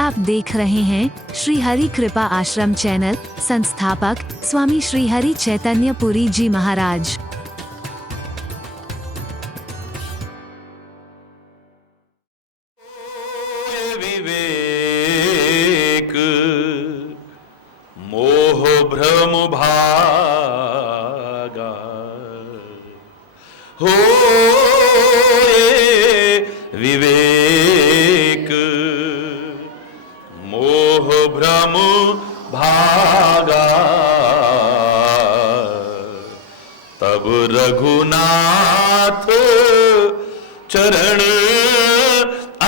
आप देख रहे हैं श्री हरि कृपा आश्रम चैनल। संस्थापक स्वामी श्री हरि चैतन्य पुरी जी महाराज। विवेक मोह भ्रम भागा हो, विवेक मोह भ्रम भागा, तब रघुनाथ चरण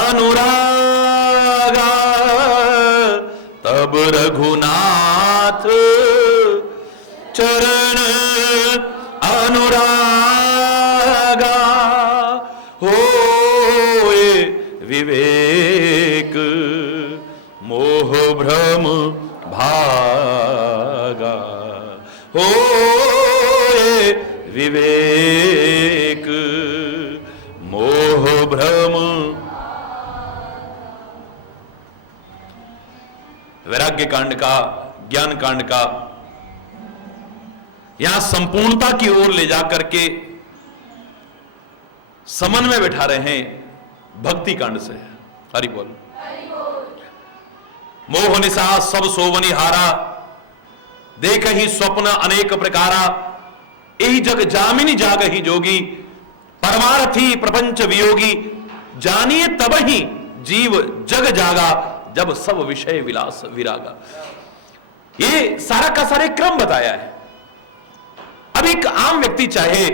अनुरागा, तब रघुनाथ चरण अनुरागा हो, विवेक मोह भ्रम भागा हो, विवेक मोह भ्रम। वैराग्य कांड का, ज्ञान कांड का यहां संपूर्णता की ओर ले जाकर के समन्वय बैठा रहे हैं भक्ति कांड से। हरि बोल। मोह निशा सब सोवनि हारा, देख ही स्वप्न अनेक प्रकारा, यही जग जामिनी जाग ही जोगी, परमार्थी प्रपंच वियोगी, जानिए तब ही जीव जग जागा, जब सब विषय विलास विरागा। ये सारा का सारे क्रम बताया है। अब एक आम व्यक्ति चाहे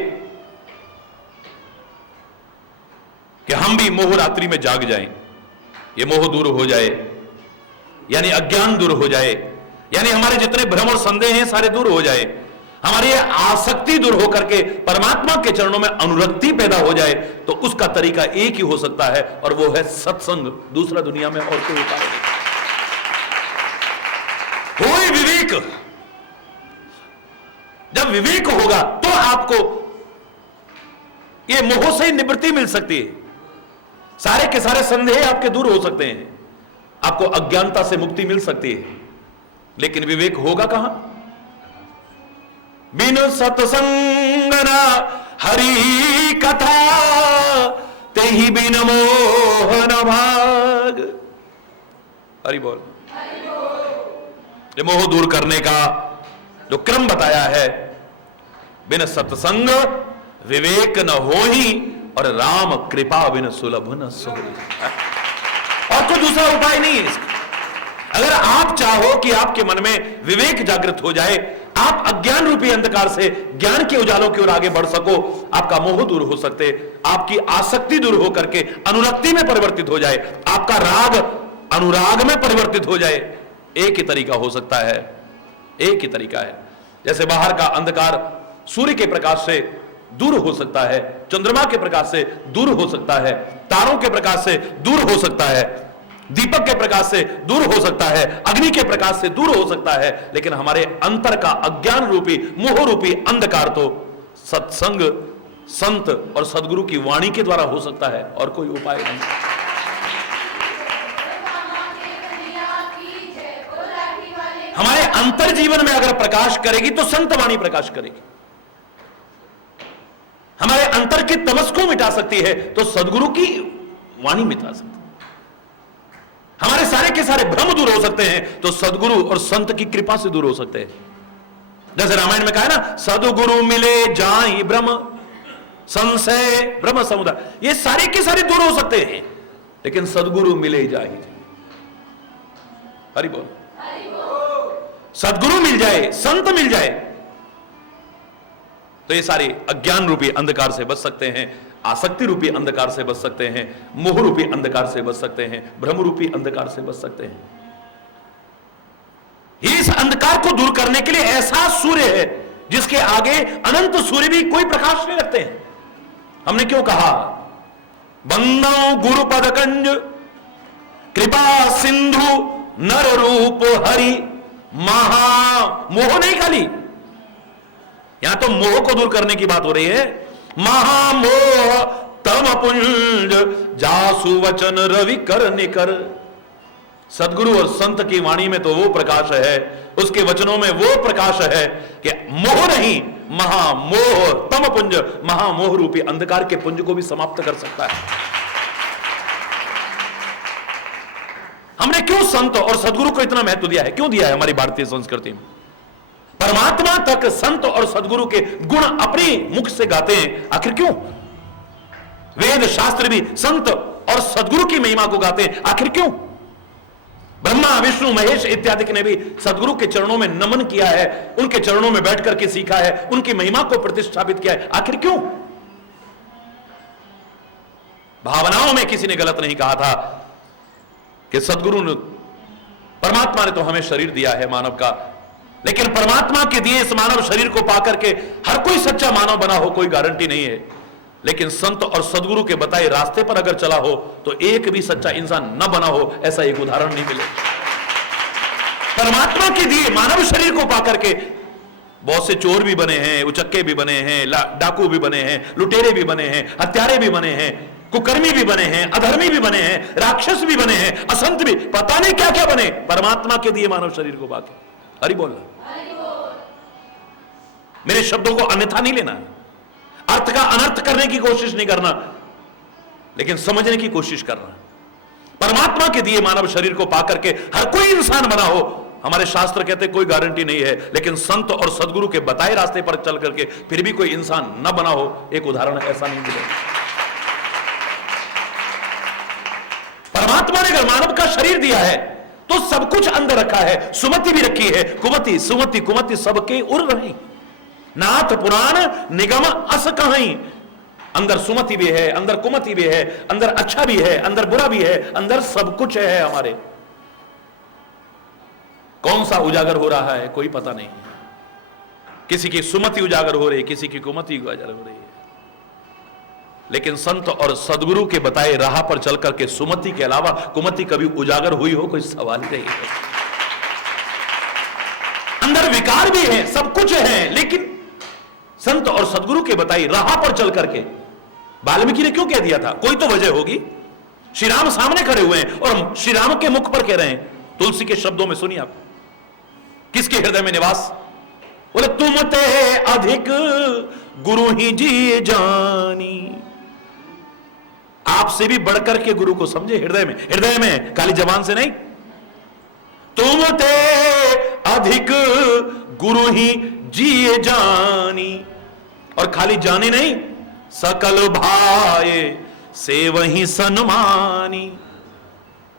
कि हम भी मोह रात्रि में जाग जाएं, ये मोह दूर हो जाए, यानी अज्ञान दूर हो जाए, यानी हमारे जितने भ्रम और संदेह हैं सारे दूर हो जाए, हमारी आसक्ति दूर होकर के परमात्मा के चरणों में अनुरक्ति पैदा हो जाए, तो उसका तरीका एक ही हो सकता है और वो है सत्संग। दूसरा दुनिया में और कोई उपाय नहीं। होए विवेक, जब विवेक होगा तो आपको ये मोह से निवृत्ति मिल सकती है, सारे के सारे संदेह आपके दूर हो सकते हैं, आपको अज्ञानता से मुक्ति मिल सकती है। लेकिन विवेक होगा कहां? बिन सत्संग ना हरि कथा, तेहि बिन मोह न भाग। हरि बोल। ये मोह दूर करने का जो क्रम बताया है, बिन सत्संग विवेक न होहि, और राम कृपा बिन सुलभ न सोहि। और कोई दूसरा उपाय नहीं है इसका। अगर आप चाहो कि आपके मन में विवेक जागृत हो जाए, आप अज्ञान रूपी अंधकार से ज्ञान के उजालों की ओर आगे बढ़ सको, आपका मोह दूर हो सकते, आपकी आसक्ति दूर होकर के अनुरक्ति में परिवर्तित हो जाए, आपका राग अनुराग में परिवर्तित हो जाए, एक ही तरीका हो सकता है, एक ही तरीका है। जैसे बाहर का अंधकार सूर्य के प्रकाश से दूर हो सकता है, चंद्रमा के प्रकाश से दूर हो सकता है, तारों के प्रकाश से दूर हो सकता है, दीपक के प्रकाश से दूर हो सकता है, अग्नि के प्रकाश से दूर हो सकता है, लेकिन हमारे अंतर का अज्ञान रूपी मोह रूपी अंधकार तो सत्संग, संत और सदगुरु की वाणी के द्वारा हो सकता है, और कोई उपाय नहीं। हमारे अंतर जीवन में अगर प्रकाश करेगी तो संत वाणी प्रकाश करेगी, हमारे अंतर की तमस को मिटा सकती है तो सदगुरु की वाणी मिटा सकती है, हमारे सारे के सारे भ्रम दूर हो सकते हैं तो सदगुरु और संत की कृपा से दूर हो सकते हैं। जैसे रामायण में कहा है ना, सदगुरु मिले जाहि भ्रम संशय ब्रह्म समुदाय, ये सारे के सारे दूर हो सकते हैं, लेकिन सदगुरु मिले जाहि। हरि बोल। सदगुरु मिल जाए, संत मिल जाए, तो ये सारे अज्ञान रूपी अंधकार से बच सकते हैं, आसक्ति रूपी अंधकार से बच सकते हैं, मोह रूपी अंधकार से बच सकते हैं, भ्रम रूपी अंधकार से बच सकते हैं। इस अंधकार को दूर करने के लिए ऐसा सूर्य है जिसके आगे अनंत सूर्य भी कोई प्रकाश नहीं रखते हैं। हमने क्यों कहा, बंदो गुरुपद कंज कृपा सिंधु नर रूप हरि, महा मोह नहीं खाली, यहां तो मोह को दूर करने की बात हो रही है। महामोह तम पुंज जासु वचन रवि कर निकर, सदगुरु और संत की वाणी में तो वो प्रकाश है, उसके वचनों में वो प्रकाश है कि मोह नहीं, महामोह तम पुंज, महामोह रूपी अंधकार के पुंज को भी समाप्त कर सकता है। हमने क्यों संत और सदगुरु को इतना महत्व दिया है, क्यों दिया है हमारी भारतीय संस्कृति में? परमात्मा तक संत और सदगुरु के गुण अपने मुख से गाते हैं, आखिर क्यों? वेद शास्त्र भी संत और सदगुरु की महिमा को गाते हैं, आखिर क्यों? ब्रह्मा विष्णु महेश इत्यादि ने भी सदगुरु के चरणों में नमन किया है, उनके चरणों में बैठ करके सीखा है, उनकी महिमा को प्रतिष्ठापित किया है, आखिर क्यों? भावनाओं में किसी ने गलत नहीं कहा था कि सदगुरु ने, परमात्मा ने तो हमें शरीर दिया है मानव का, लेकिन परमात्मा के दिए इस मानव शरीर को पाकर के हर कोई सच्चा मानव बना हो कोई गारंटी नहीं है। लेकिन संत और सदगुरु के बताए रास्ते पर अगर चला हो तो एक भी सच्चा इंसान न बना हो ऐसा एक उदाहरण नहीं मिले। परमात्मा के दिए मानव शरीर को पाकर के बहुत से चोर भी बने हैं, उचक्के भी बने हैं, डाकू भी बने हैं, लुटेरे भी बने हैं, हत्यारे भी बने हैं, कुकर्मी भी बने हैं, अधर्मी भी बने हैं, राक्षस भी बने हैं, असंत भी, पता नहीं क्या क्या बने, परमात्मा के दिए मानव शरीर को पाके। हरि बोलना, मेरे शब्दों को अन्यथा नहीं लेना, अर्थ का अनर्थ करने की कोशिश नहीं करना, लेकिन समझने की कोशिश करना। परमात्मा के दिए मानव शरीर को पाकर के हर कोई इंसान बना हो, हमारे शास्त्र कहते कोई गारंटी नहीं है, लेकिन संत और सदगुरु के बताए रास्ते पर चल करके फिर भी कोई इंसान न बना हो, एक उदाहरण ऐसा नहीं मिलेगा। परमात्मा ने अगर मानव का शरीर दिया है तो सब कुछ अंदर रखा है, सुमति भी रखी है, कुमति सुमति कुमति सबके उर रही, नाथ पुराण निगम अस कहीं। अंदर सुमति भी है, अंदर कुमति भी है, अंदर अच्छा भी है, अंदर बुरा भी है, अंदर सब कुछ है हमारे। कौन सा उजागर हो रहा है कोई पता नहीं, किसी की सुमति उजागर हो रही है, किसी की कुमति उजागर हो रही है, लेकिन संत और सदगुरु के बताए राह पर चल करके सुमति के अलावा कुमति कभी उजागर हुई हो कोई सवाल नहीं है। अंदर विकार भी है, सब कुछ है, लेकिन संत और सदगुरु के बताई राह पर चल करके वाल्मीकि ने क्यों कह दिया था, कोई तो वजह होगी। श्री राम सामने खड़े हुए हैं और श्री राम के मुख पर कह रहे हैं, तुलसी के शब्दों में सुनिए आप, किसके हृदय में निवास, बोले तुम ते अधिक गुरु ही जी जानी, आपसे भी बढ़कर के गुरु को समझे हृदय में, हृदय में खाली जबान से नहीं। तुम ते अधिक गुरु ही जिए जानी, और खाली जाने नहीं, सकल भाए से वही सन्मानी,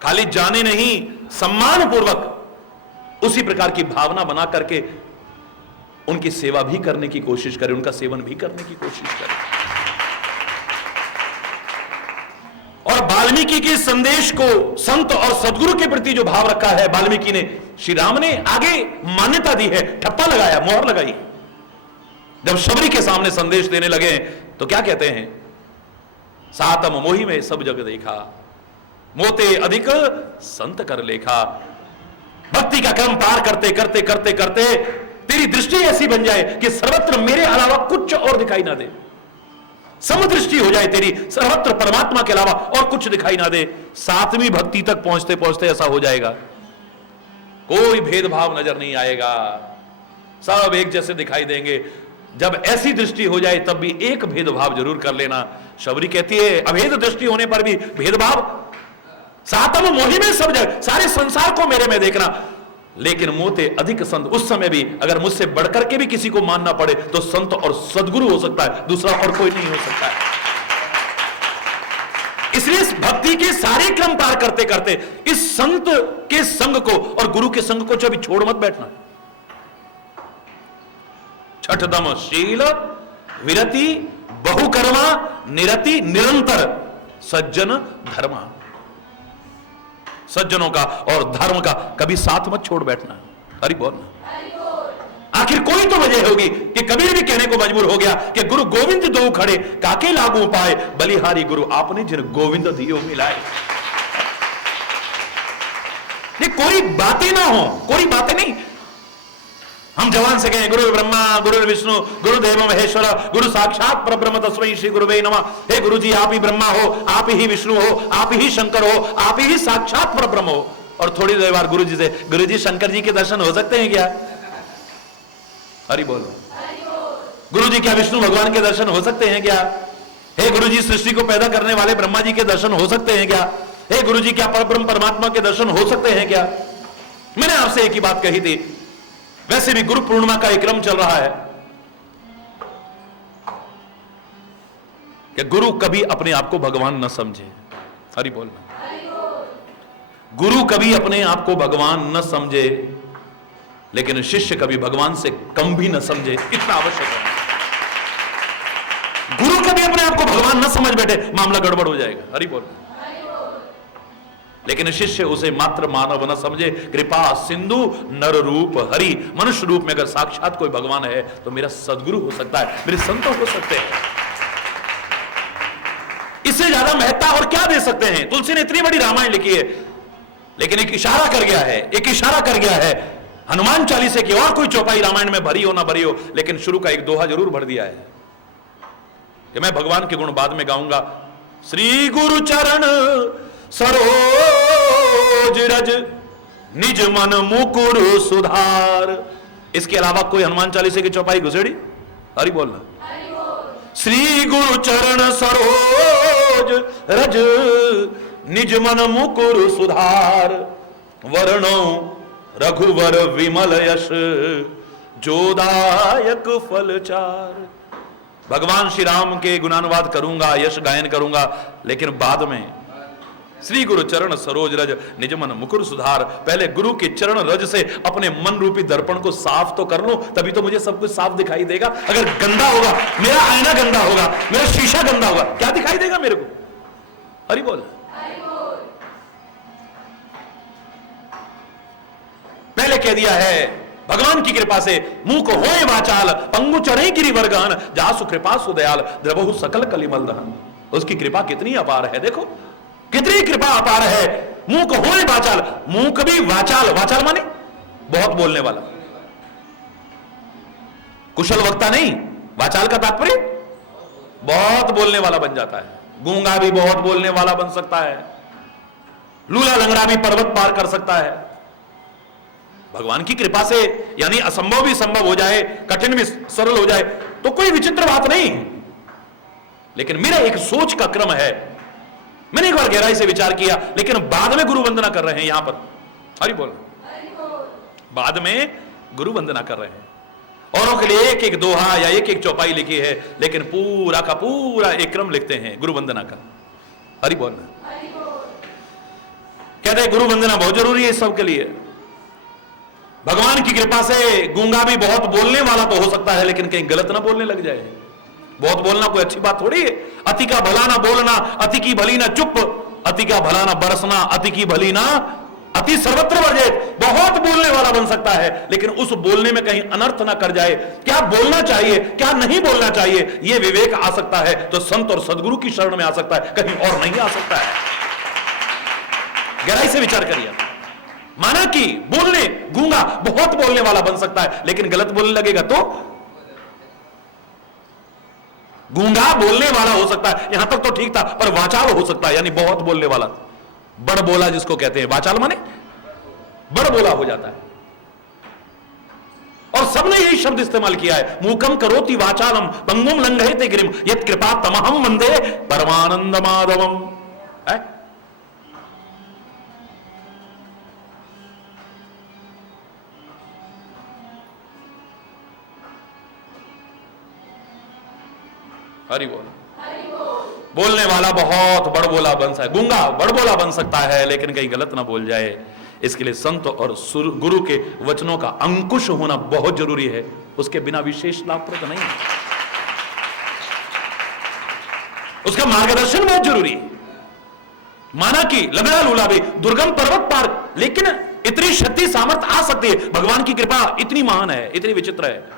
खाली जाने नहीं सम्मान पूर्वक उसी प्रकार की भावना बना करके उनकी सेवा भी करने की कोशिश करें, उनका सेवन भी करने की कोशिश करें। और वाल्मीकि के संदेश को संत और सदगुरु के प्रति जो भाव रखा है वाल्मीकि ने, श्री राम ने आगे मान्यता दी है, ठप्पा लगाया, मोहर लगाई। जब शबरी के सामने संदेश देने लगे तो क्या कहते हैं, सातम मोहि में सब जग देखा, मोते अधिक संत कर लेखा। भक्ति का क्रम पार करते करते करते करते तेरी दृष्टि ऐसी बन जाए कि सर्वत्र मेरे अलावा कुछ और दिखाई ना दे, समदृष्टि हो जाए तेरी, सर्वत्र परमात्मा के अलावा और कुछ दिखाई ना दे। सातवीं भक्ति तक पहुंचते पहुंचते ऐसा हो जाएगा, कोई भेदभाव नजर नहीं आएगा, सब एक जैसे दिखाई देंगे। जब ऐसी दृष्टि हो जाए तब भी एक भेदभाव जरूर कर लेना। शबरी कहती है अभेद दृष्टि होने पर भी भेदभाव, सातम मोहि में सब जगह, सारे संसार को मेरे में देखना, लेकिन मोते अधिक संत, उस समय भी अगर मुझसे बढ़कर के भी किसी को मानना पड़े तो संत और सदगुरु हो सकता है, दूसरा और कोई नहीं हो सकता है। इसलिए इस भक्ति के सारे क्रम पार करते करते इस संत के संग को और गुरु के संग को जब छोड़ मत बैठना। छठदम शील विरति बहुकर्मा निरति निरंतर सज्जन धर्मा, सज्जनों का और धर्म का कभी साथ मत छोड़ बैठना। हरि बोलना। आखिर कोई तो वजह होगी कि कबीर भी कहने को मजबूर हो गया कि गुरु गोविंद दो खड़े काके लागू पाए, बलिहारी गुरु आपने जिन गोविंद दियो मिलाए। ये कोई बातें ना हो, कोई बातें नहीं। हम जवान से कहें गुरु ब्रह्मा गुरु विष्णु गुरुदेव महेश्वर गुरु साक्षात परब्रह्म तस्मै श्री गुरुवे नमः। हे गुरु जी, आप ही ब्रह्मा हो, आप ही विष्णु हो, आप ही शंकर हो, आप ही साक्षात परब्रह्म हो। और थोड़ी देर बाद गुरु जी से, गुरु जी शंकर जी के दर्शन हो सकते हैं क्या? हरि बोल। गुरु जी क्या विष्णु भगवान के दर्शन हो सकते हैं क्या? हे गुरु जी सृष्टि को पैदा करने वाले ब्रह्मा जी के दर्शन हो सकते हैं क्या? हे गुरु जी क्या परब्रह्म परमात्मा के दर्शन हो सकते हैं क्या? मैंने आपसे एक ही बात कही थी, वैसे भी गुरु पूर्णिमा का एक क्रम चल रहा है कि गुरु कभी अपने आप को भगवान न समझे। हरि बोल। गुरु कभी अपने आप को भगवान न समझे, लेकिन शिष्य कभी भगवान से कम भी न समझे, इतना आवश्यक है। गुरु कभी अपने आप को भगवान न समझ बैठे, मामला गड़बड़ हो जाएगा। हरि बोल। लेकिन शिष्य उसे मात्र मानव न समझे, कृपा सिंधु नर रूप हरि, मनुष्य रूप में अगर साक्षात कोई भगवान है तो मेरा सदगुरु हो सकता है, मेरे संत हो सकते हैं। इससे ज्यादा महत्ता और क्या दे सकते हैं? तुलसी ने इतनी बड़ी रामायण लिखी है, लेकिन एक इशारा कर गया है, एक इशारा कर गया है हनुमान चालीसे की, और कोई चौपाई रामायण में भरी हो ना भरी हो, लेकिन शुरू का एक दोहा जरूर भर दिया है कि मैं भगवान के गुण बाद में गाऊंगा। श्री गुरु चरण सरोज रज निज मन मुकुर सुधार। इसके अलावा कोई हनुमान चालीसे की चौपाई घुसेड़ी? हरि बोलना। श्री गुरु चरण सरोज रज निज मन मुकुर सुधार, वर्णो रघुवर विमल यश जोदायक फलचार। भगवान श्री राम के गुणानुवाद करूंगा, यश गायन करूंगा, लेकिन बाद में श्री गुरु चरण सरोज रज निज मन मुकुर सुधार। पहले गुरु के चरण रज से अपने मन रूपी दर्पण को साफ तो कर लो, तभी तो मुझे सब कुछ साफ दिखाई देगा। अगर गंदा होगा, मेरा आईना गंदा होगा, मेरा शीशा गंदा होगा, क्या दिखाई देगा मेरे को? हरि बोल। पहले कह दिया है भगवान की कृपा से मुंह को होए वाचाल, पंगु चढ़े गिरिवर गहन, जासु कृपा सुदयाल, द्रवहु सकल कलिमल दहन। उसकी कृपा कितनी अपार है, देखो कितनी कृपा अपार है। मुंह को होए वाचाल, मुंह कभी वाचाल, वाचाल माने बहुत बोलने वाला, कुशल वक्ता नहीं, वाचाल का तात्पर्य बहुत बोलने वाला बन जाता है। गूंगा भी बहुत बोलने वाला बन सकता है, लूला लंगड़ा भी पर्वत पार कर सकता है। भगवान की कृपा से यानी असंभव भी संभव हो जाए, कठिन भी सरल हो जाए, तो कोई विचित्र बात नहीं। लेकिन मेरा एक सोच का क्रम है, मैंने एक बार गहराई से विचार किया, लेकिन बाद में गुरु वंदना कर रहे हैं यहां पर। हरि बोल। बाद में गुरु वंदना कर रहे हैं, औरों के लिए एक एक दोहा या एक एक चौपाई लिखी है, लेकिन पूरा का पूरा एक क्रम लिखते हैं गुरु वंदना का। हरि बोल। कहते हैं गुरु वंदना बहुत जरूरी है सबके लिए। भगवान की कृपा से गूंगा भी बहुत बोलने वाला तो हो सकता है, लेकिन कहीं गलत ना बोलने लग जाए। बहुत बोलना कोई अच्छी बात थोड़ी है। अति का भला ना बोलना, अति की भली ना चुप, अति का भला ना बरसना, अति की भली ना अति सर्वत्र वर्जे। बहुत बोलने वाला बन सकता है, लेकिन उस बोलने में कहीं अनर्थ ना कर जाए। क्या बोलना चाहिए, क्या नहीं बोलना चाहिए, यह विवेक आ सकता है तो संत और सदगुरु की शरण में आ सकता है, कहीं और नहीं आ सकता है। गहराई से विचार करिए। माना कि बोलने गूंगा बहुत बोलने वाला बन सकता है, लेकिन गलत बोलने लगेगा तो गूंगा बोलने वाला हो सकता है, यहां तक तो ठीक था, पर वाचाल हो सकता है, यानी बहुत बोलने वाला, बड़ बोला जिसको कहते हैं। वाचाल माने बड़ बोला हो जाता है। और सबने यही शब्द इस्तेमाल किया है, मूकम करोति वाचालम पंगुम लंघयते गिरिम यत् कृपा तमहम वंदे परमानंद माधवम। हरि बोल। बोलने वाला बहुत बड़बोला बन सकता है, गूंगा बड़बोला बन सकता है, लेकिन कहीं गलत ना बोल जाए। इसके लिए संत और गुरु के वचनों का अंकुश होना बहुत जरूरी है, उसके बिना विशेष लाभप्रद नहीं है। उसका मार्गदर्शन बहुत जरूरी है। माना कि लंगड़ा लूला भी दुर्गम पर्वत पार, लेकिन इतनी शक्ति सामर्थ्य आ सकती है। भगवान की कृपा इतनी महान है, इतनी विचित्र है,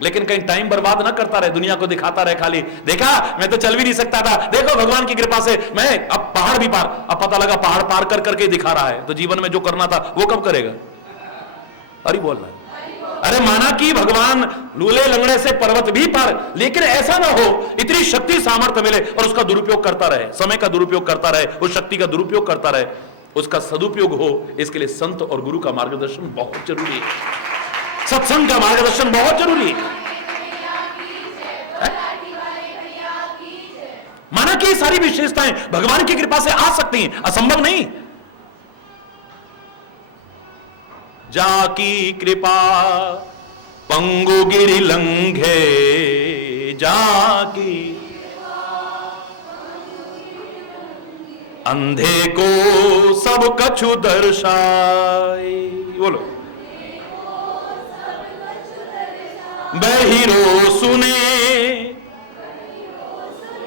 लेकिन कहीं टाइम बर्बाद ना करता रहे, दुनिया को दिखाता रहे खाली, देखा मैं तो चल भी नहीं सकता था, देखो भगवान की कृपा से मैं अब पहाड़ भी पार, अब पता लगा पहाड़ पार कर करके दिखा रहा है, तो जीवन में जो करना था वो कब करेगा? अरे बोल रहा है। अरे माना कि भगवान लूले लंगड़े से पर्वत भी पार, लेकिन ऐसा ना हो इतनी शक्ति सामर्थ्य मिले और उसका दुरुपयोग करता रहे, समय का दुरुपयोग करता रहे, उस शक्ति का दुरुपयोग करता रहे, उसका सदुपयोग हो, इसके लिए संत और गुरु का मार्गदर्शन बहुत जरूरी है, सत्संग का मार्गदर्शन बहुत जरूरी है। माना कि ये सारी विशेषताएं भगवान की कृपा से आ सकती हैं, असंभव नहीं। जाकी कृपा पंगु गिरि लंघे, जाकी अंधे को सब कछु दर्शाए। बोलो, बहिरो सुने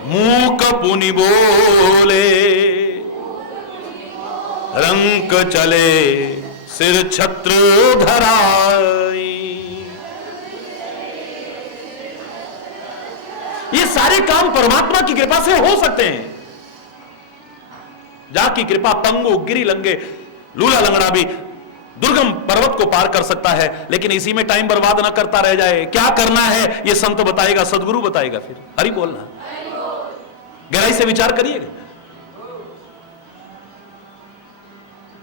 मूक पुनि बोले, रंक चले सिर छत्र धराई। ये सारे काम परमात्मा की कृपा से हो सकते हैं। जाकी कृपा पंगु गिरि लंघे, लूला लंगड़ा भी दुर्गम पर्वत को पार कर सकता है, लेकिन इसी में टाइम बर्बाद ना करता रह जाए। क्या करना है ये संत बताएगा, सदगुरु बताएगा। फिर हरि बोलना, गहराई से विचार करिएगा।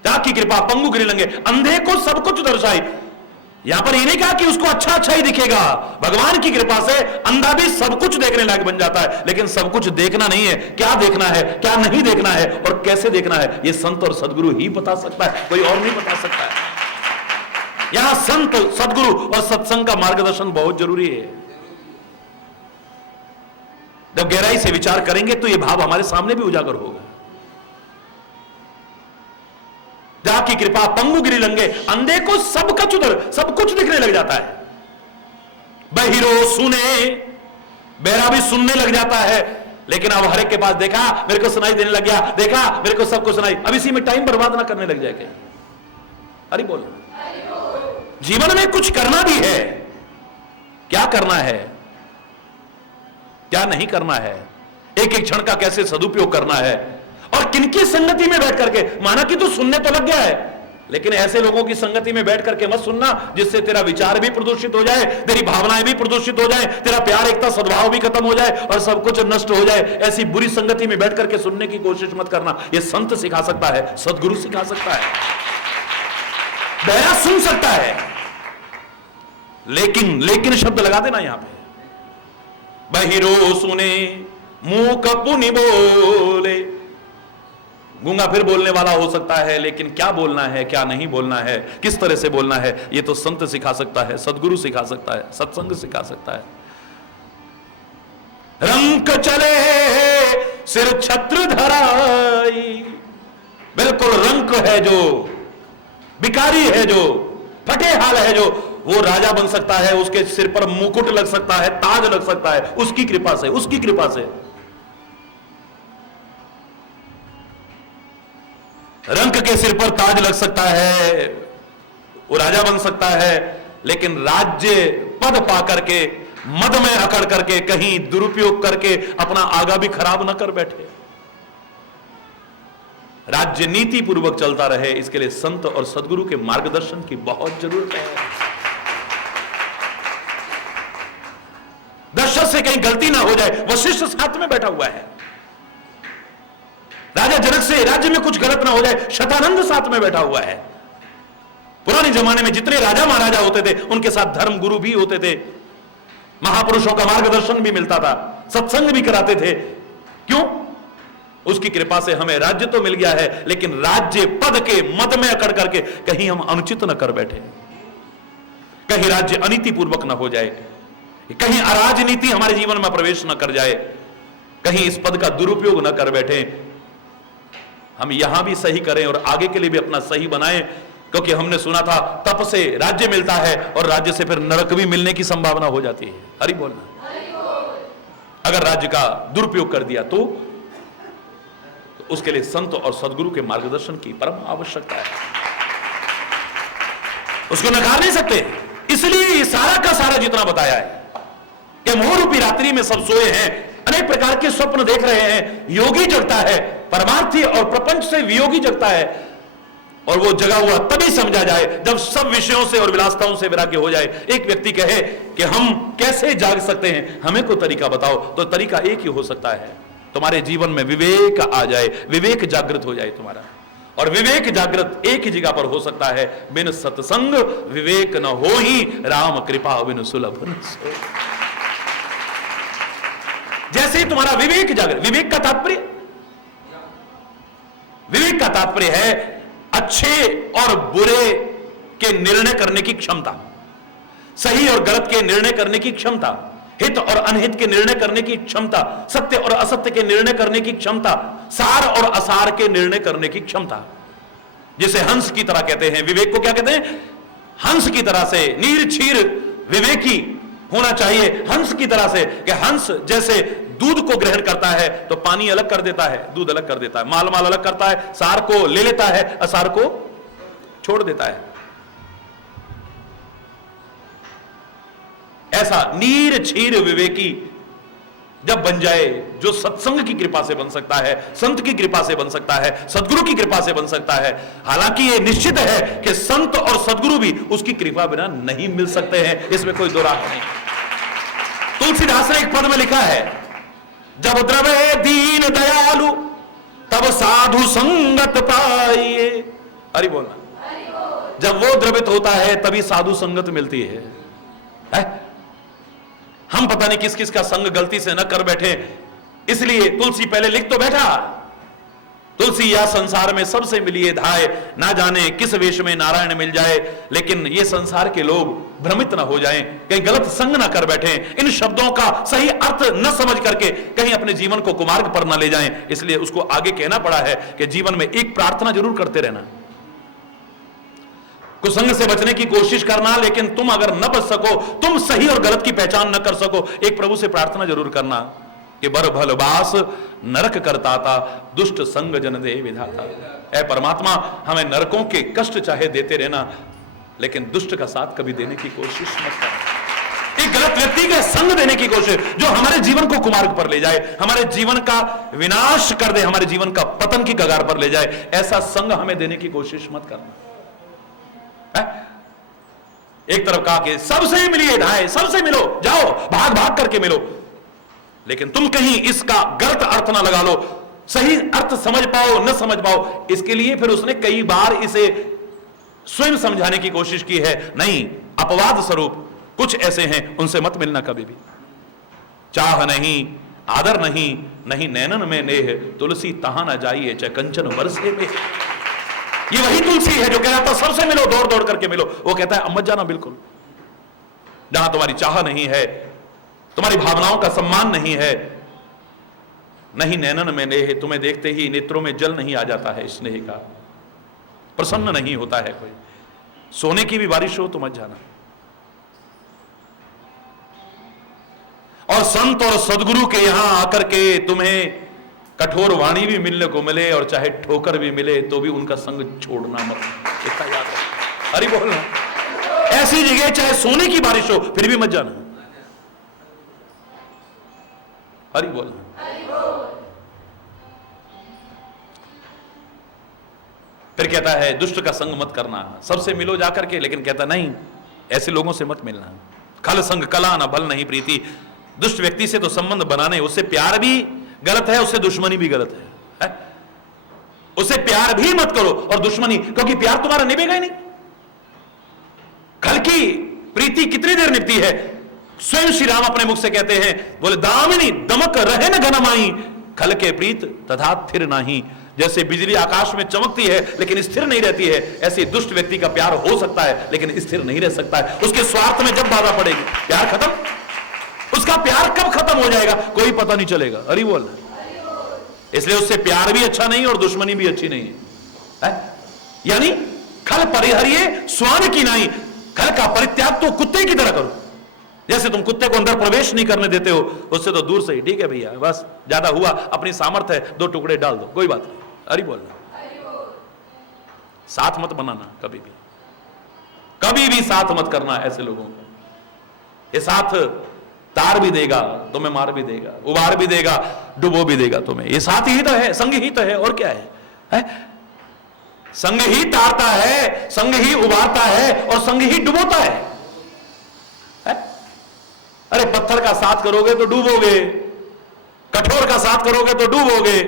जाकी कृपा पंगु गिरि लंघे, अंधे को सब कुछ दर्शाई। यहां पर ये नहीं कहा कि उसको अच्छा अच्छा ही दिखेगा। भगवान की कृपा से अंधा भी सब कुछ देखने लायक बन जाता है, लेकिन सब कुछ देखना नहीं है। क्या देखना है, क्या नहीं देखना है और कैसे देखना है, ये संत और सदगुरु ही बता सकता है, कोई और नहीं बता सकता है। यहां संत, सदगुरु और सत्संग का मार्गदर्शन बहुत जरूरी है। जब गहराई से विचार करेंगे तो यह भाव हमारे सामने भी उजागर होगा। जाकी कृपा पंगु गिरि लंघे, अंधे को सब कुछ दिखने लग जाता है। बहिरो सुने, बहरा भी सुनने लग जाता है। लेकिन अब हर एक के पास देखा मेरे को सुनाई देने लग गया, देखा मेरे को सबको सुनाई, अब इसी में टाइम बर्बाद ना करने लग जाएगा। अरे बोल, जीवन में कुछ करना भी है। क्या करना है, क्या नहीं करना है, एक एक क्षण का कैसे सदुपयोग करना है, और किनकी संगति में बैठ करके। माना कि तू सुनने तो लग गया है, लेकिन ऐसे लोगों की संगति में बैठ करके मत सुनना जिससे तेरा विचार भी प्रदूषित हो जाए, तेरी भावनाएं भी प्रदूषित हो जाए, तेरा प्यार एकता सद्भाव भी खत्म हो जाए और सब कुछ नष्ट हो जाए। ऐसी बुरी संगति में बैठ करके सुनने की कोशिश मत करना। यह संत सिखा सकता है, सदगुरु सिखा सकता है, बहरा सुन सकता है। लेकिन शब्द लगा देना यहां पे। बहिरो सुने मूक पुनि बोले, गूंगा फिर बोलने वाला हो सकता है, लेकिन क्या बोलना है, क्या नहीं बोलना है, किस तरह से बोलना है, ये तो संत सिखा सकता है, सदगुरु सिखा सकता है, सत्संग सिखा सकता है। रंक चले सिर छत्र धराई, बिल्कुल रंक है जो, भिखारी है जो, फटे हाल है जो, वो राजा बन सकता है। उसके सिर पर मुकुट लग सकता है, ताज लग सकता है, उसकी कृपा से, उसकी कृपा से। रंक के सिर पर ताज लग सकता है, वो राजा बन सकता है, लेकिन राज्य पद पा करके, मद में अकड़ करके, कहीं दुरुपयोग करके अपना आगा भी खराब न कर बैठे। राज्य नीति पूर्वक चलता रहे, इसके लिए संत और सदगुरु के मार्गदर्शन की बहुत जरूरत है। दशरथ से कहीं गलती ना हो जाए। वशिष्ठ साथ में बैठा हुआ है, राजा जनक से राज्य में कुछ गलत ना हो जाए, शतानंद साथ में बैठा हुआ है। पुराने जमाने में जितने राजा महाराजा होते थे उनके साथ धर्म गुरु भी होते थे, महापुरुषों का मार्गदर्शन भी मिलता था, सत्संग भी कराते थे। क्यों? उसकी कृपा से हमें राज्य तो मिल गया है, लेकिन राज्य पद के मद में अकड़ करके कहीं हम अनुचित न कर बैठे, कहीं राज्य अनीति पूर्वक न हो जाए, कहीं अराजनीति हमारे जीवन में प्रवेश न कर जाए, कहीं इस पद का दुरुपयोग न कर बैठे। हम यहां भी सही करें और आगे के लिए भी अपना सही बनाएं, क्योंकि हमने सुना था तप से राज्य मिलता है और राज्य से फिर नरक भी मिलने की संभावना हो जाती है। हरि बोलना। अगर राज्य का दुरुपयोग कर दिया तो उसके लिए संत और सदगुरु के मार्गदर्शन की परम आवश्यकता है, उसको नकार नहीं सकते। इसलिए सारा का सारा जितना बताया है कि मोह रूपी रात्रि में सब सोए हैं, अनेक प्रकार के स्वप्न देख रहे हैं, योगी जगता है, परमार्थी और प्रपंच से वियोगी जगता है, और वो जगा हुआ तभी समझा जाए जब सब विषयों से और विलासताओं से वैराग्य हो जाए। एक व्यक्ति कहे कि हम कैसे जाग सकते हैं, हमें कोई तरीका बताओ, तो तरीका एक ही हो सकता है, तुम्हारे जीवन में विवेक आ जाए, विवेक जागृत हो जाए तुम्हारा, और विवेक जागृत एक ही जगह पर हो सकता है, बिन सत्संग विवेक न हो ही, राम कृपा बिन सुलभ न सोई। जैसे ही तुम्हारा विवेक जागृत, विवेक का तात्पर्य है अच्छे और बुरे के निर्णय करने की क्षमता, सही और गलत के निर्णय करने की क्षमता, हित और अनहित के निर्णय करने की क्षमता, सत्य और असत्य के निर्णय करने की क्षमता, सार और असार के निर्णय करने की क्षमता, जिसे हंस की तरह कहते हैं। विवेक को क्या कहते हैं? हंस की तरह से, नीर क्षीर विवेकी होना चाहिए हंस की तरह से, कि हंस जैसे दूध को ग्रहण करता है तो पानी अलग कर देता है, दूध अलग कर देता है, माल माल अलग करता है, सार को ले लेता है, असार को छोड़ देता है। ऐसा नीर क्षीर विवेकी जब बन जाए, जो सत्संग की कृपा से बन सकता है, संत की कृपा से बन सकता है, सदगुरु की कृपा से बन सकता है। हालांकि यह निश्चित है कि संत और सदगुरु भी उसकी कृपा बिना नहीं मिल सकते हैं, इसमें कोई दो राह नहीं। तुलसीदास ने एक पद में लिखा है, जब द्रवे दीन दयालु तब साधु संगत पाइए। अरे बोलना, जब वो द्रवित होता है तभी साधु संगत मिलती है? हम पता नहीं किस किस का संग गलती से न कर बैठे, इसलिए तुलसी पहले लिख तो बैठा, तुलसी या संसार में सबसे मिलिए धाय, ना जाने किस वेश में नारायण मिल जाए। लेकिन ये संसार के लोग भ्रमित ना हो जाएं, कहीं गलत संग ना कर बैठे, इन शब्दों का सही अर्थ न समझ करके कहीं अपने जीवन को कुमार्ग पर ना ले जाएं। इसलिए उसको आगे कहना पड़ा है कि जीवन में एक प्रार्थना जरूर करते रहना, कुसंग से बचने की कोशिश करना, लेकिन तुम अगर न बच सको, तुम सही और गलत की पहचान न कर सको, एक प्रभु से प्रार्थना जरूर करना कि बर भल बास नरक करता था, दुष्ट संग जन दे विधाता। ऐ परमात्मा, हमें नरकों के कष्ट चाहे देते रहना, लेकिन दुष्ट का साथ कभी देने की कोशिश मत करना। एक गलत व्यक्ति के संग देने की कोशिश जो हमारे जीवन को कुमार्ग पर ले जाए, हमारे जीवन का विनाश कर दे, हमारे जीवन का पतन की कगार पर ले जाए, ऐसा संग हमें देने की कोशिश मत करना। एक तरफ कहा कि सबसे मिलिए ढाए, सबसे मिलो, जाओ भाग भाग करके मिलो, लेकिन तुम कहीं इसका गलत अर्थ ना लगा लो, सही अर्थ समझ पाओ न समझ पाओ, इसके लिए फिर उसने कई बार इसे स्वयं समझाने की कोशिश की है। नहीं, अपवाद स्वरूप कुछ ऐसे हैं, उनसे मत मिलना कभी भी। चाह नहीं, आदर नहीं, नहीं नैनन में नेह, तुलसी तहां न जाइए चाहे कंचन बरसे में। ये वही तुलसी है जो कह रहा था सबसे मिलो, दौड़ दौड़ करके मिलो। वो कहता है मत जाना बिल्कुल, जहां तुम्हारी चाह नहीं है, तुम्हारी भावनाओं का सम्मान नहीं है, नहीं नैनन में नेह, तुम्हें देखते ही नेत्रों में जल नहीं आ जाता है स्नेह का, प्रसन्न नहीं होता है कोई, सोने की भी बारिश हो तो मत जाना। और संत और सदगुरु के यहां आकर के तुम्हें कठोर वाणी भी मिलने को मिले और चाहे ठोकर भी मिले तो भी उनका संग छोड़ना मत, इतना याद रखो। हरि बोलना, ऐसी जगह चाहे सोने की बारिश हो फिर भी मत जाना। हरि बोलना। फिर कहता है दुष्ट का संग मत करना, सबसे मिलो जाकर के, लेकिन कहता नहीं ऐसे लोगों से मत मिलना। खल संग कला न भल नहीं प्रीति, दुष्ट व्यक्ति से तो संबंध बनाने, उससे प्यार भी गलत है, उससे दुश्मनी भी गलत है। उससे प्यार भी मत करो और दुश्मनी, क्योंकि प्यार तुम्हारा निभेगा ही नहीं। खल की प्रीति कितनी देर निभती है? स्वयं श्री राम अपने मुख से कहते हैं, बोले दामिनी दमक रहे न घनमाई, खल के प्रीत तथा थिर नाही। जैसे बिजली आकाश में चमकती है लेकिन स्थिर नहीं रहती है, ऐसे दुष्ट व्यक्ति का प्यार हो सकता है लेकिन स्थिर नहीं रह सकता है। उसके स्वार्थ में जब बाधा पड़ेगी प्यार खत्म, उसका प्यार कब खत्म हो जाएगा कोई पता नहीं चलेगा। अरे बोल, इसलिए उससे प्यार भी अच्छा नहीं और दुश्मनी भी अच्छी नहीं है। यानी खल परिहरिये स्वान की नाई, खल का परित्याग तो कुत्ते की तरह करो। जैसे तुम कुत्ते को अंदर प्रवेश नहीं करने देते हो, उससे तो दूर से ही ठीक है भैया, बस ज्यादा हुआ, अपनी सामर्थ्य है, 2 टुकड़े डाल दो, कोई बात नहीं। अरे बोलना, साथ मत बनाना कभी भी, कभी भी साथ मत करना ऐसे लोगों का। ये साथ तार भी देगा, तुम्हें मार भी देगा, उबार भी देगा, डुबो भी देगा तुम्हें। ये साथ ही तो है, संग ही तो है, और क्या है? संग ही तारता है, संग ही उबारता है और संग ही डुबोता है। अरे पत्थर का साथ करोगे तो डूबोगे, कठोर का साथ करोगे तो डूबोगे,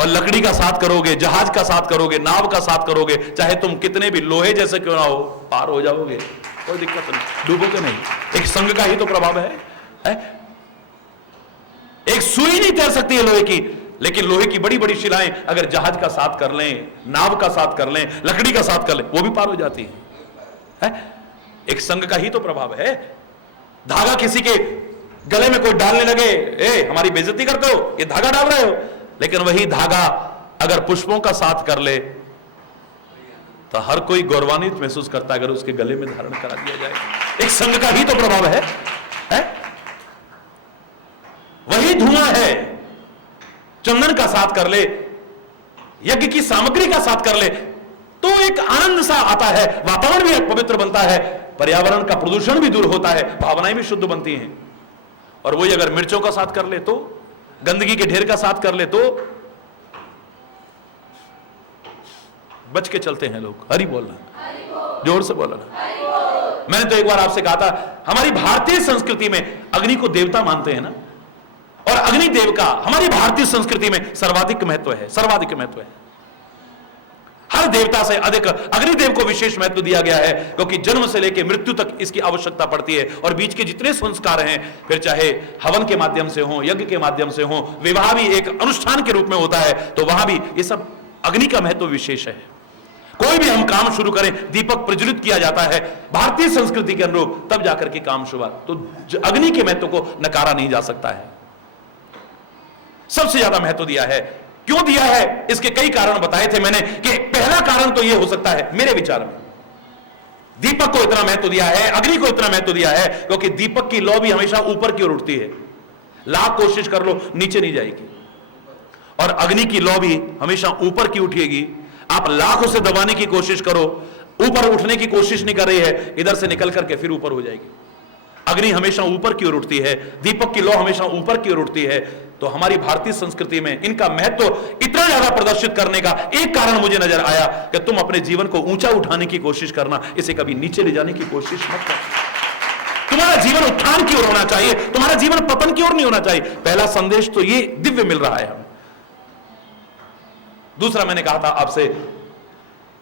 और लकड़ी का साथ करोगे, जहाज का साथ करोगे, नाव का साथ करोगे, चाहे तुम कितने भी लोहे जैसे क्यों ना हो, पार हो जाओगे, कोई दिक्कत नहीं, डूबोगे नहीं। एक संग का ही तो प्रभाव है? एक सुई नहीं तैर सकती है लोहे की, लेकिन लोहे की बड़ी बड़ी शिलाएं अगर जहाज का साथ कर लें, नाव का साथ कर लें, लकड़ी का साथ कर लें, वो भी पार हो जाती है? एक संग का ही तो प्रभाव है। धागा किसी के गले में कोई डालने लगे, ए हमारी बेइज्जती करते हो, ये धागा डाल रहे हो, लेकिन वही धागा अगर पुष्पों का साथ कर ले तो हर कोई गौरवान्वित महसूस करता है अगर उसके गले में धारण करा दिया जाए। एक संग का ही तो प्रभाव है? वही धुआं है, चंदन का साथ कर ले, यज्ञ की सामग्री का साथ कर ले तो एक आनंद सा आता है, वातावरण भी पवित्र बनता है, पर्यावरण का प्रदूषण भी दूर होता है, भावनाएं भी शुद्ध बनती हैं। और वही अगर मिर्चों का साथ कर ले तो, गंदगी के ढेर का साथ कर ले तो बच के चलते हैं लोग। हरि बोलना, जोर से बोलना। मैंने तो एक बार आपसे कहा था, हमारी भारतीय संस्कृति में अग्नि को देवता मानते हैं ना, और अग्निदेव का हमारी भारतीय संस्कृति में सर्वाधिक महत्व है, सर्वाधिक महत्व है। हर देवता से अधिक अग्निदेव को विशेष महत्व दिया गया है, क्योंकि जन्म से लेकर मृत्यु तक इसकी आवश्यकता पड़ती है। और बीच के जितने संस्कार हैं, फिर चाहे हवन के माध्यम से हो, यज्ञ के माध्यम से हो, विवाह भी एक अनुष्ठान के रूप में होता है, तो वहां भी ये सब अग्नि का महत्व विशेष है। कोई भी हम काम शुरू करें, दीपक प्रज्वलित किया जाता है भारतीय संस्कृति के अनुरूप, तब जाकर के काम शुरुआत। तो अग्नि के महत्व को नकारा नहीं जा सकता है, सबसे ज्यादा महत्व दिया है। क्यों दिया है, इसके कई कारण बताए थे मैंने, कि पहला कारण तो यह हो सकता है मेरे विचार में, दीपक को इतना महत्व दिया है, अग्नि को इतना महत्व दिया है, क्योंकि दीपक की लौ भी हमेशा ऊपर की ओर उठती है, लाख कोशिश कर लो नीचे नहीं जाएगी। और अग्नि की लौ भी हमेशा ऊपर की उठेगी, आप लाख उसे दबाने की कोशिश करो, ऊपर उठने की कोशिश नहीं कर रही है, इधर से निकल करके फिर ऊपर हो जाएगी। अग्नि हमेशा ऊपर की ओर उठती है, दीपक की लौ हमेशा ऊपर की ओर उठती है। तो हमारी भारतीय संस्कृति में इनका महत्व इतना ज्यादा प्रदर्शित करने का एक कारण मुझे नजर आया कि तुम अपने जीवन को ऊंचा उठाने की कोशिश करना, इसे कभी नीचे ले जाने की कोशिश मत करो। तुम्हारा जीवन उत्थान की ओर होना चाहिए, तुम्हारा जीवन पतन की ओर नहीं होना चाहिए। पहला संदेश तो ये दिव्य मिल रहा है हमें। दूसरा मैंने कहा था आपसे,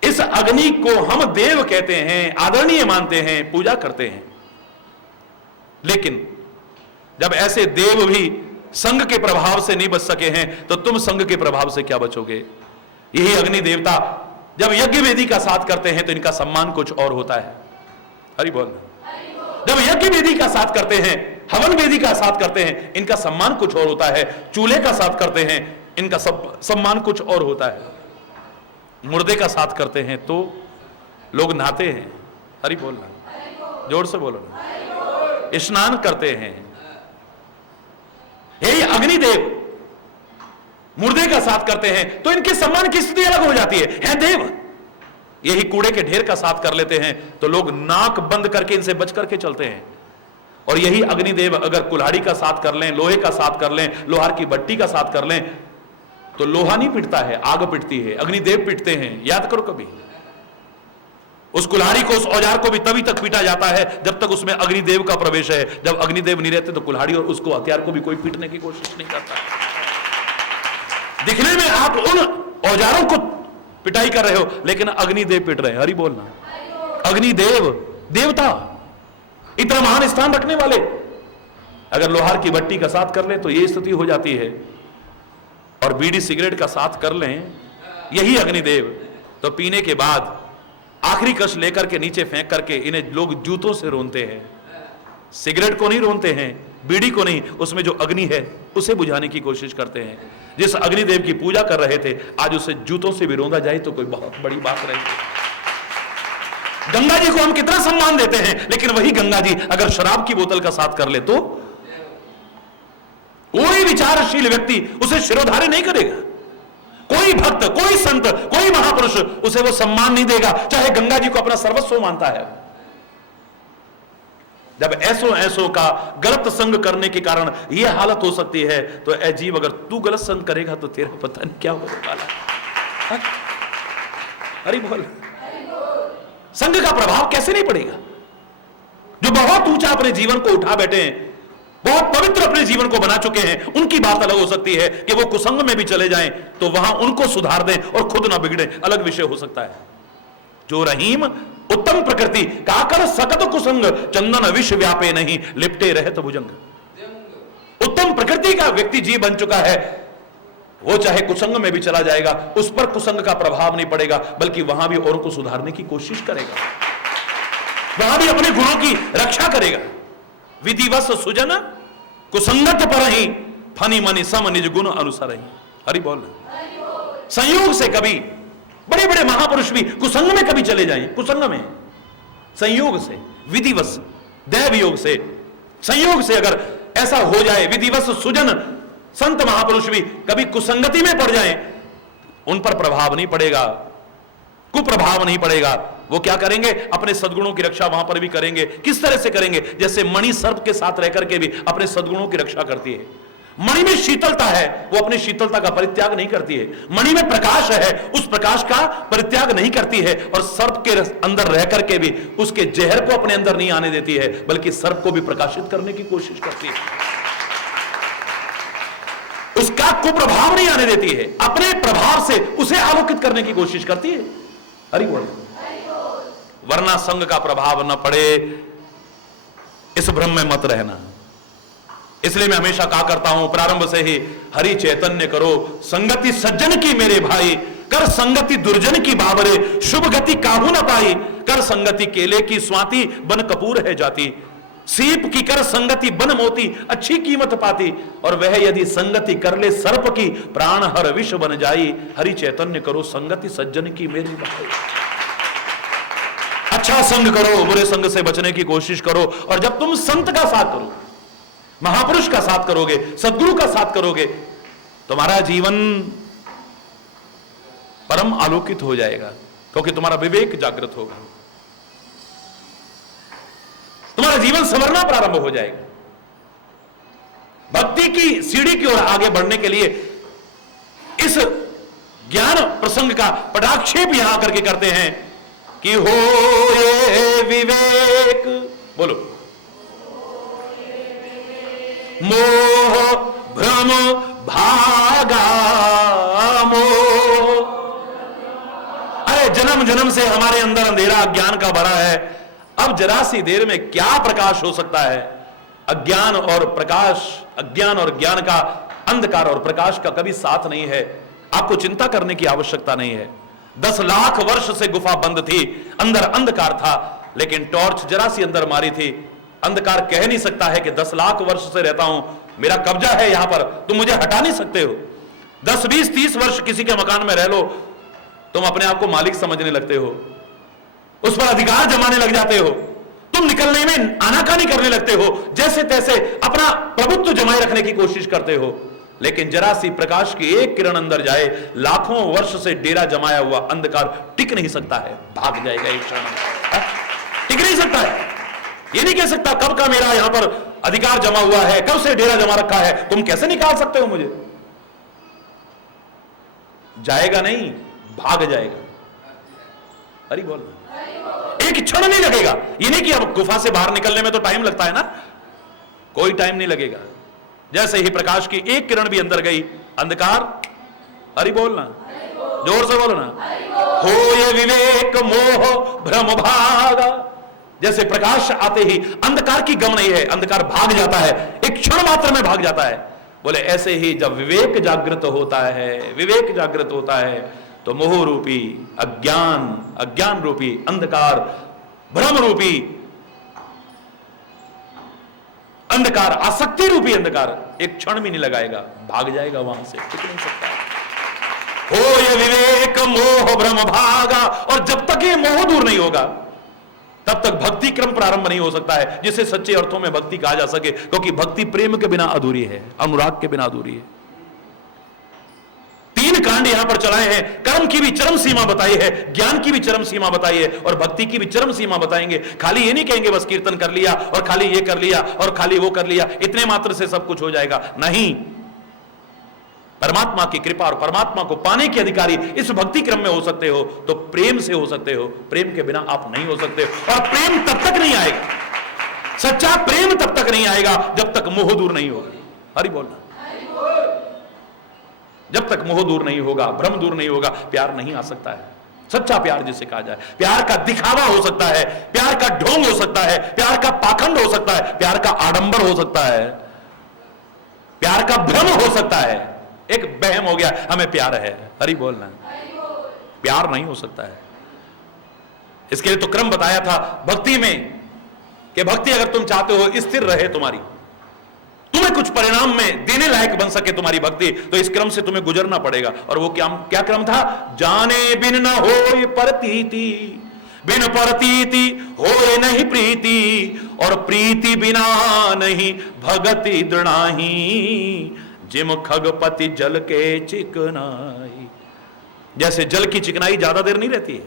इस अग्नि को हम देव कहते हैं, आदरणीय मानते हैं, पूजा करते हैं, लेकिन जब ऐसे देव भी संग के प्रभाव से नहीं बच सके हैं, तो तुम संग के प्रभाव से क्या बचोगे? यही अग्नि देवता जब यज्ञ वेदी का साथ करते हैं तो इनका सम्मान कुछ और होता है। हरि बोल। जब यज्ञ वेदी का साथ करते हैं, हवन वेदी का साथ करते हैं, इनका सम्मान कुछ और होता है। चूल्हे का साथ करते हैं, इनका सम्मान कुछ और होता है। मुर्दे का साथ करते हैं तो लोग नहाते हैं। हरि बोलना, जोर से बोलो। स्नान करते हैं। यही अग्निदेव मुर्दे का साथ करते हैं तो इनके सम्मान की स्थिति अलग हो जाती है देव। यही कूड़े के ढेर का साथ कर लेते हैं तो लोग नाक बंद करके इनसे बच करके चलते हैं। और यही अग्निदेव अगर कुल्हाड़ी का साथ कर लें, लोहे का साथ कर लें, लोहार की भट्टी का साथ कर लें, तो लोहा नहीं पिटता है, आग पिटती है। अग्निदेव पिटते हैं। याद करो कभी, उस कुल्हाड़ी को, उस औजार को भी तभी तक पीटा जाता है जब तक उसमें अग्निदेव का प्रवेश है। जब अग्निदेव नहीं रहते तो कुल्हाड़ी और उसको हथियार को भी कोई पीटने की कोशिश नहीं करता। दिखने में आप उन औजारों को पिटाई कर रहे हो, लेकिन अग्निदेव पिट रहे हैं। हरि बोलना। अग्निदेव देवता, इतना महान स्थान रखने वाले, अगर लोहार की भट्टी का साथ कर लें तो यह स्थिति हो जाती है। और बीड़ी सिगरेट का साथ कर लें, यही अग्निदेव, तो पीने के बाद आखिरी कश लेकर के नीचे फेंक करके इन्हें लोग जूतों से रोनते हैं। सिगरेट को नहीं रोनते हैं, बीड़ी को नहीं, उसमें जो अग्नि है उसे बुझाने की कोशिश करते हैं। जिस अग्निदेव की पूजा कर रहे थे, आज उसे जूतों से भी रोंदा जाए तो कोई बहुत बड़ी बात रही। गंगा जी को हम कितना सम्मान देते हैं, लेकिन वही गंगा जी अगर शराब की बोतल का साथ कर ले तो कोई विचारशील व्यक्ति उसे शिरोधार्य नहीं करेगा। कोई भक्त, कोई संत, कोई महापुरुष उसे वो सम्मान नहीं देगा, चाहे गंगा जी को अपना सर्वस्व मानता है। जब ऐसो का गलत संग करने के कारण यह हालत हो सकती है, तो ऐ जीव, अगर तू गलत संग करेगा तो तेरा पता नहीं क्या होने वाला है। हरि बोल। संग का प्रभाव कैसे नहीं पड़ेगा? जो बहुत ऊंचा अपने जीवन को उठा बैठे हैं, बहुत पवित्र अपने जीवन को बना चुके हैं, उनकी बात अलग हो सकती है कि वो कुसंग में भी चले जाएं तो वहां उनको सुधार दें और खुद ना बिगड़े, अलग विषय हो सकता है। जो रहीम उत्तम प्रकृति काकर सकत कुसंग, चंदन विष व्यापे नहीं लिपटे रहत भुजंग। उत्तम प्रकृति का व्यक्ति जीव बन चुका है, वो चाहे कुसंग में भी चला जाएगा, उस पर कुसंग का प्रभाव नहीं पड़ेगा, बल्कि वहां भी और को सुधारने की कोशिश करेगा, वहां भी अपने गुणों की रक्षा करेगा। विधिवश सुजन कुसंगत पर ही फनी मनी सम निज गुण अनुसार ही। हरि बोल। संयोग से कभी बड़े बड़े महापुरुष भी कुसंग में कभी चले जाएं, कुसंग में संयोग से, विधिवश दैव योग से, संयोग से अगर ऐसा हो जाए, विधिवश सुजन संत महापुरुष भी कभी कुसंगति में पड़ जाएं, उन पर प्रभाव नहीं पड़ेगा, कुप्रभाव नहीं पड़ेगा। वो क्या करेंगे? अपने सद्गुणों की रक्षा वहां पर भी करेंगे। किस तरह से करेंगे? जैसे मणि सर्प के साथ रहकर के भी अपने सद्गुणों की रक्षा करती है। मणि में शीतलता है, वो अपनी शीतलता का परित्याग नहीं करती है। मणि में प्रकाश है, उस प्रकाश का परित्याग नहीं करती है, और सर्प के अंदर रह करके भी उसके जहर को अपने अंदर नहीं आने देती है, बल्कि सर्प को भी प्रकाशित करने की कोशिश करती है, उसका कुप्रभाव नहीं आने देती है, अपने प्रभाव से उसे आलोकित करने की कोशिश करती है। हरि बोल। वरना संग का प्रभाव न पड़े, इस भ्रम में मत रहना। इसलिए मैं हमेशा कहा करता हूं प्रारंभ से ही, हरि चैतन्य करो संगति सज्जन की मेरे भाई, कर संगति दुर्जन की बाबरे, शुभ गति काहू न पाई, कर संगति केले की स्वाति, बन कपूर है जाती, सीप की कर संगति बन मोती, अच्छी कीमत पाती, और वह यदि संगति कर ले सर्प की, प्राण हर विष बन जाई, हरि चैतन्य करो संगति सज्जन की मेरी भाई। अच्छा संग करो, बुरे संग से बचने की कोशिश करो, और जब तुम संत का साथ करो, महापुरुष का साथ करोगे, सद्गुरु का साथ करोगे, तुम्हारा जीवन परम आलोकित हो जाएगा, क्योंकि तुम्हारा विवेक जागृत होगा, तुम्हारा जीवन संवरना प्रारंभ हो जाएगा। भक्ति की सीढ़ी की ओर आगे बढ़ने के लिए इस ज्ञान प्रसंग का पटाक्षेप यहां करके करते हैं कि हो ये विवेक, बोलो, मोह भ्रम भागा मोह। अरे जन्म जन्म से हमारे अंदर अंधेरा अज्ञान का भरा है, अब जरा सी देर में क्या प्रकाश हो सकता है? अज्ञान और प्रकाश, अज्ञान और ज्ञान का, अंधकार और प्रकाश का कभी साथ नहीं है। आपको चिंता करने की आवश्यकता नहीं है। 10 लाख वर्ष से गुफा बंद थी, अंदर अंधकार था, लेकिन टॉर्च जरा सी अंदर मारी थी। अंधकार कह नहीं सकता है कि 10 लाख वर्ष से रहता हूं, मेरा कब्जा है यहां पर, तुम मुझे हटा नहीं सकते हो। 10, 20, 30 वर्ष किसी के मकान में रह लो, तुम अपने आप को मालिक समझने लगते हो, उस पर अधिकार जमाने लग जाते हो, तुम निकलने में आनाकानी करने लगते हो, जैसे तैसे अपना प्रभुत्व जमाए रखने की कोशिश करते हो। लेकिन जरा सी प्रकाश की एक किरण अंदर जाए, लाखों वर्ष से डेरा जमाया हुआ अंधकार टिक नहीं सकता है, भाग जाएगा एक क्षण में। टिक नहीं सकता है, ये नहीं कह सकता कब का मेरा यहां पर अधिकार जमा हुआ है, कब से डेरा जमा रखा है, तुम कैसे निकाल सकते हो मुझे? जाएगा नहीं, भाग जाएगा। अरे बोल, एक क्षण नहीं लगेगा। ये नहीं कि अब गुफा से बाहर निकलने में तो टाइम लगता है ना, कोई टाइम नहीं लगेगा। जैसे ही प्रकाश की एक किरण भी अंदर गई, अंधकार, अरे बोलना, जोर से बोलना, हो ये विवेक मोह भ्रम भागा। जैसे प्रकाश आते ही अंधकार की गम नहीं है, अंधकार भाग जाता है, एक क्षण मात्र में भाग जाता है। बोले ऐसे ही जब विवेक जागृत होता है, विवेक जागृत होता है, तो मोह रूपी अज्ञान, अज्ञान रूपी अंधकार, भ्रम रूपी अंधकार, आसक्ति रूपी अंधकार एक क्षण भी नहीं लगाएगा, भाग जाएगा वहां से, टिक नहीं सकता। हो ये विवेक मोह भ्रम भागा। और जब तक ये मोह दूर नहीं होगा, तब तक भक्ति क्रम प्रारंभ नहीं हो सकता है, जिसे सच्चे अर्थों में भक्ति कहा जा सके, क्योंकि भक्ति प्रेम के बिना अधूरी है, अनुराग के बिना अधूरी है। 3 कांड यहां पर चलाए हैं, कर्म की भी चरम सीमा बताई है, ज्ञान की भी चरम सीमा बताई है, और भक्ति की भी चरम सीमा बताएंगे। खाली ये नहीं कहेंगे बस कीर्तन कर लिया और खाली ये कर लिया और खाली वो कर लिया, इतने मात्र से सब कुछ हो जाएगा, नहीं। परमात्मा की कृपा और परमात्मा को पाने के अधिकारी इस भक्ति क्रम में हो सकते हो तो प्रेम से हो सकते हो, प्रेम के बिना आप नहीं हो सकते। और प्रेम तब तक नहीं आएगा, सच्चा प्रेम तब तक नहीं आएगा जब तक मोह दूर नहीं होगा। हरि बोलना। जब तक मोह दूर नहीं होगा, भ्रम दूर नहीं होगा, प्यार नहीं आ सकता है। सच्चा प्यार जिसे कहा जाए, प्यार का दिखावा हो सकता है, प्यार का ढोंग हो सकता है, प्यार का पाखंड हो सकता है, प्यार का आडंबर हो सकता है, प्यार का भ्रम हो सकता है। एक बहम हो गया हमें प्यार है, हरि बोलना। प्यार नहीं हो सकता है। इसके लिए तो क्रम बताया था भक्ति में कि भक्ति अगर तुम चाहते हो स्थिर रहे तुम्हारी, तुम्हें कुछ परिणाम में देने लायक बन सके तुम्हारी भक्ति, तो इस क्रम से तुम्हें गुजरना पड़ेगा। और वो क्या क्रम था? जाने बिन न होय परतीति, बिन परतीति होय नहीं प्रीति, और प्रीति बिना नहीं भगति दृढ़ाही, जिम खगपति जल के चिकनाई। जैसे जल की चिकनाई ज्यादा देर नहीं रहती है,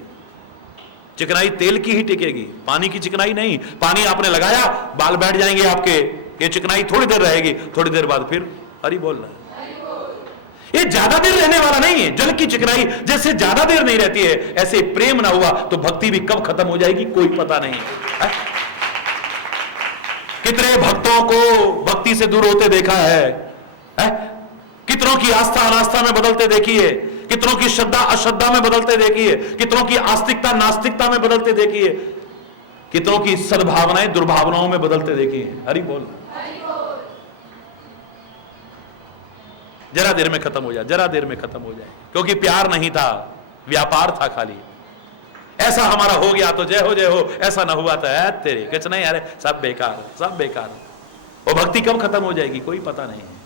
चिकनाई तेल की ही टिकेगी, पानी की चिकनाई नहीं। पानी आपने लगाया, बाल बैठ जाएंगे आपके, ये चिकनाई थोड़ी देर रहेगी, थोड़ी देर बाद फिर हरि बोलना। ये ज्यादा देर रहने वाला नहीं है। जल की चिकनाई जैसे ज्यादा देर नहीं रहती है, ऐसे प्रेम ना हुआ तो भक्ति भी कब खत्म हो जाएगी कोई पता नहीं है। कितने भक्तों को भक्ति से दूर होते देखा है? कितनों की आस्था अनास्था में बदलते देखिए, कितनों की श्रद्धा अश्रद्धा में बदलते देखिए, कितनों की आस्तिकता नास्तिकता में बदलते देखिए, कितनों की सद्भावनाएं दुर्भावनाओं में बदलते देखिए। हरि बोल। जरा देर में खत्म हो जाए, जरा देर में खत्म हो जाए, क्योंकि प्यार नहीं था, व्यापार था खाली। ऐसा हमारा हो गया तो जय हो, ऐसा ना हुआ तो तेरे कुछ नहीं, अरे सब बेकार, सब बेकार। वो भक्ति कब खत्म हो जाएगी कोई पता नहीं है।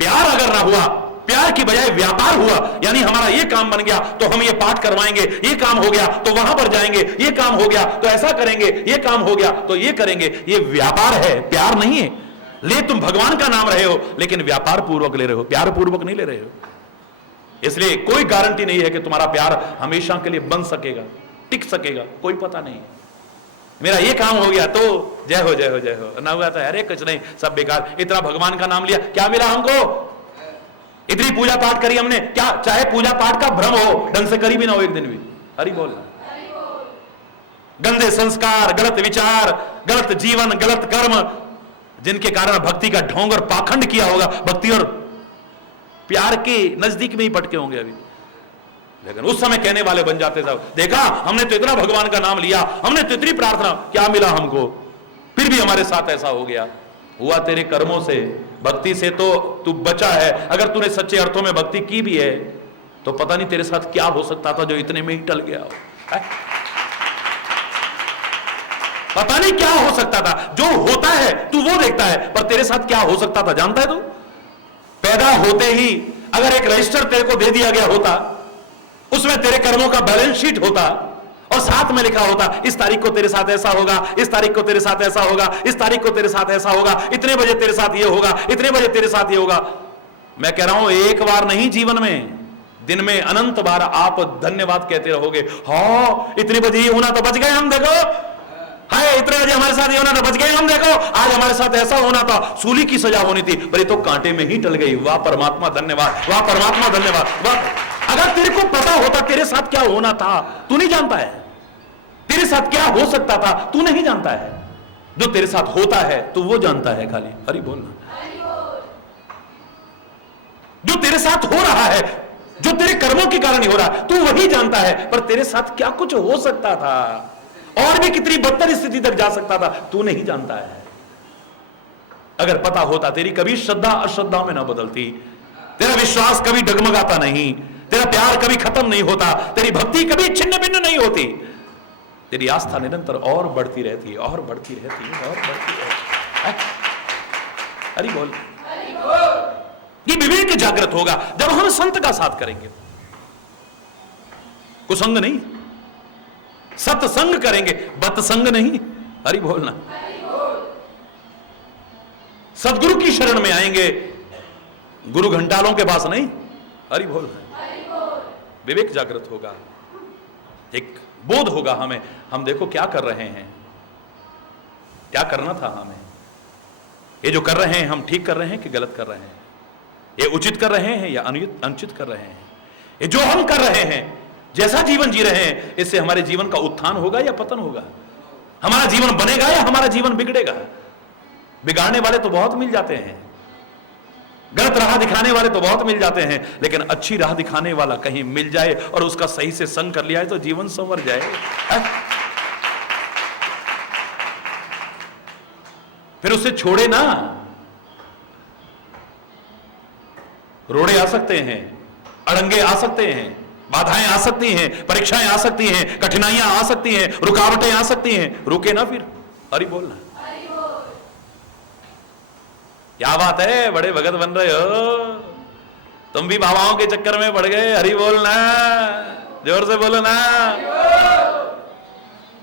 प्यार अगर ना हुआ, प्यार की बजाय व्यापार हुआ, यानी हमारा ये काम बन गया तो हम ये पाठ करवाएंगे, ये काम हो गया तो वहां पर जाएंगे, ये काम हो गया तो ऐसा करेंगे, ये काम हो गया तो ये करेंगे, ये व्यापार है, प्यार नहीं है। ले तुम भगवान का नाम रहे हो लेकिन व्यापार पूर्वक ले रहे हो, प्यार पूर्वक नहीं ले रहे हो। इसलिए कोई गारंटी नहीं है कि तुम्हारा प्यार हमेशा के लिए बन सकेगा, टिक सकेगा, कोई पता नहीं। मेरा ये काम हो गया तो जय हो जय हो जय हो, ना हुआ तो अरे कुछ नहीं, सब बेकार। इतना भगवान का नाम लिया, क्या मिला हमको? इतनी पूजा पाठ करी हमने, क्या चाहे पूजा पाठ का भ्रम हो, ढंग से करी भी ना हो एक दिन भी। हरि बोल। गंदे संस्कार, गलत विचार, गलत जीवन, गलत कर्म, जिनके कारण भक्ति का ढोंग और पाखंड किया होगा, भक्ति और प्यार के नजदीक में ही पटके होंगे अभी। लेकिन उस समय कहने वाले बन जाते सब, देखा हमने तो इतना भगवान का नाम लिया, हमने तो इतनी प्रार्थना, क्या मिला हमको? फिर भी हमारे साथ ऐसा हो गया। हुआ तेरे कर्मों से, भक्ति से तो तू बचा है। अगर तूने सच्चे अर्थों में भक्ति की भी है तो पता नहीं तेरे साथ क्या हो सकता था जो इतने में ही टल गया हो। पता नहीं क्या हो सकता था। जो होता है तू वो देखता है, पर तेरे साथ क्या हो सकता था जानता है तू? पैदा होते ही अगर एक रजिस्टर तेरे को दे दिया गया होता, उसमें तेरे कर्मों का बैलेंस शीट होता और साथ में लिखा होता इस तारीख को तेरे साथ ऐसा होगा, इस तारीख को तेरे साथ ऐसा होगा, इस तारीख को तेरे साथ ऐसा होगा, इतने बजे तेरे साथ ये होगा, इतने बजे तेरे साथ ये होगा। मैं कह रहा हूं एक बार नहीं, जीवन में दिन में अनंत बार आप धन्यवाद कहते रहोगे। हाँ इतने बजे ये होना तो बच गए हम, देखो हाय इतने बजे हमारे साथ ये होना तो बच गए हम, देखो आज हमारे साथ ऐसा होना था, सूली की सजा होनी थी, पर ये तो कांटे में ही टल गई। वाह परमात्मा धन्यवाद, वाह परमात्मा धन्यवाद, वाह। अगर तेरे को पता होता तेरे साथ क्या होना था, तू नहीं जानता है। तेरे साथ क्या हो सकता था तू नहीं जानता है। जो तेरे साथ होता है तो वो जानता है खाली। हरि बोलना। जो तेरे साथ हो रहा है, जो तेरे कर्मों के कारण ही हो रहा है, तू वही जानता है। पर तेरे साथ क्या कुछ हो सकता था, और भी कितनी बदतर स्थिति तक जा सकता था, तू नहीं जानता है। अगर पता होता तेरी कभी श्रद्धा अश्रद्धा में ना बदलती, तेरा विश्वास कभी डगमगाता नहीं, तेरा प्यार कभी खत्म नहीं होता, तेरी भक्ति कभी छिन्न भिन्न नहीं होती, तेरी आस्था निरंतर और बढ़ती रहती है, और बढ़ती रहती है, और बढ़ती रहती है। हरि बोल। ये विवेक जागृत होगा जब हम संत का साथ करेंगे, कुसंग नहीं, सत्संग करेंगे, बतसंग नहीं। हरि बोलना। सदगुरु की शरण में आएंगे, गुरु घंटालों के पास नहीं। हरि बोलना। विवेक जागृत होगा, एक बोध होगा हमें, हम देखो क्या कर रहे हैं, क्या करना था हमें, ये जो कर रहे हैं हम ठीक कर रहे हैं कि गलत कर रहे हैं, ये उचित कर रहे हैं या अनुचित कर रहे हैं, ये जो हम कर रहे हैं, जैसा जीवन जी रहे हैं, इससे हमारे जीवन का उत्थान होगा या पतन होगा। हमारा जीवन बनेगा या हमारा जीवन बिगड़ेगा? बिगाड़ने वाले तो बहुत मिल जाते हैं, गलत राह दिखाने वाले तो बहुत मिल जाते हैं, लेकिन अच्छी राह दिखाने वाला कहीं मिल जाए और उसका सही से संग कर लिया है तो जीवन संवर जाए। फिर उसे छोड़े ना। रोड़े आ सकते हैं, अड़ंगे आ सकते हैं, बाधाएं आ सकती हैं, परीक्षाएं आ सकती हैं, कठिनाइयां आ सकती हैं, रुकावटें आ सकती हैं, रुके ना फिर। हरि बोलना। क्या बात है, बड़े भगत बन रहे हो तुम भी, बाबाओं के चक्कर में पड़ गए। हरि बोलना, जोर से बोलो ना।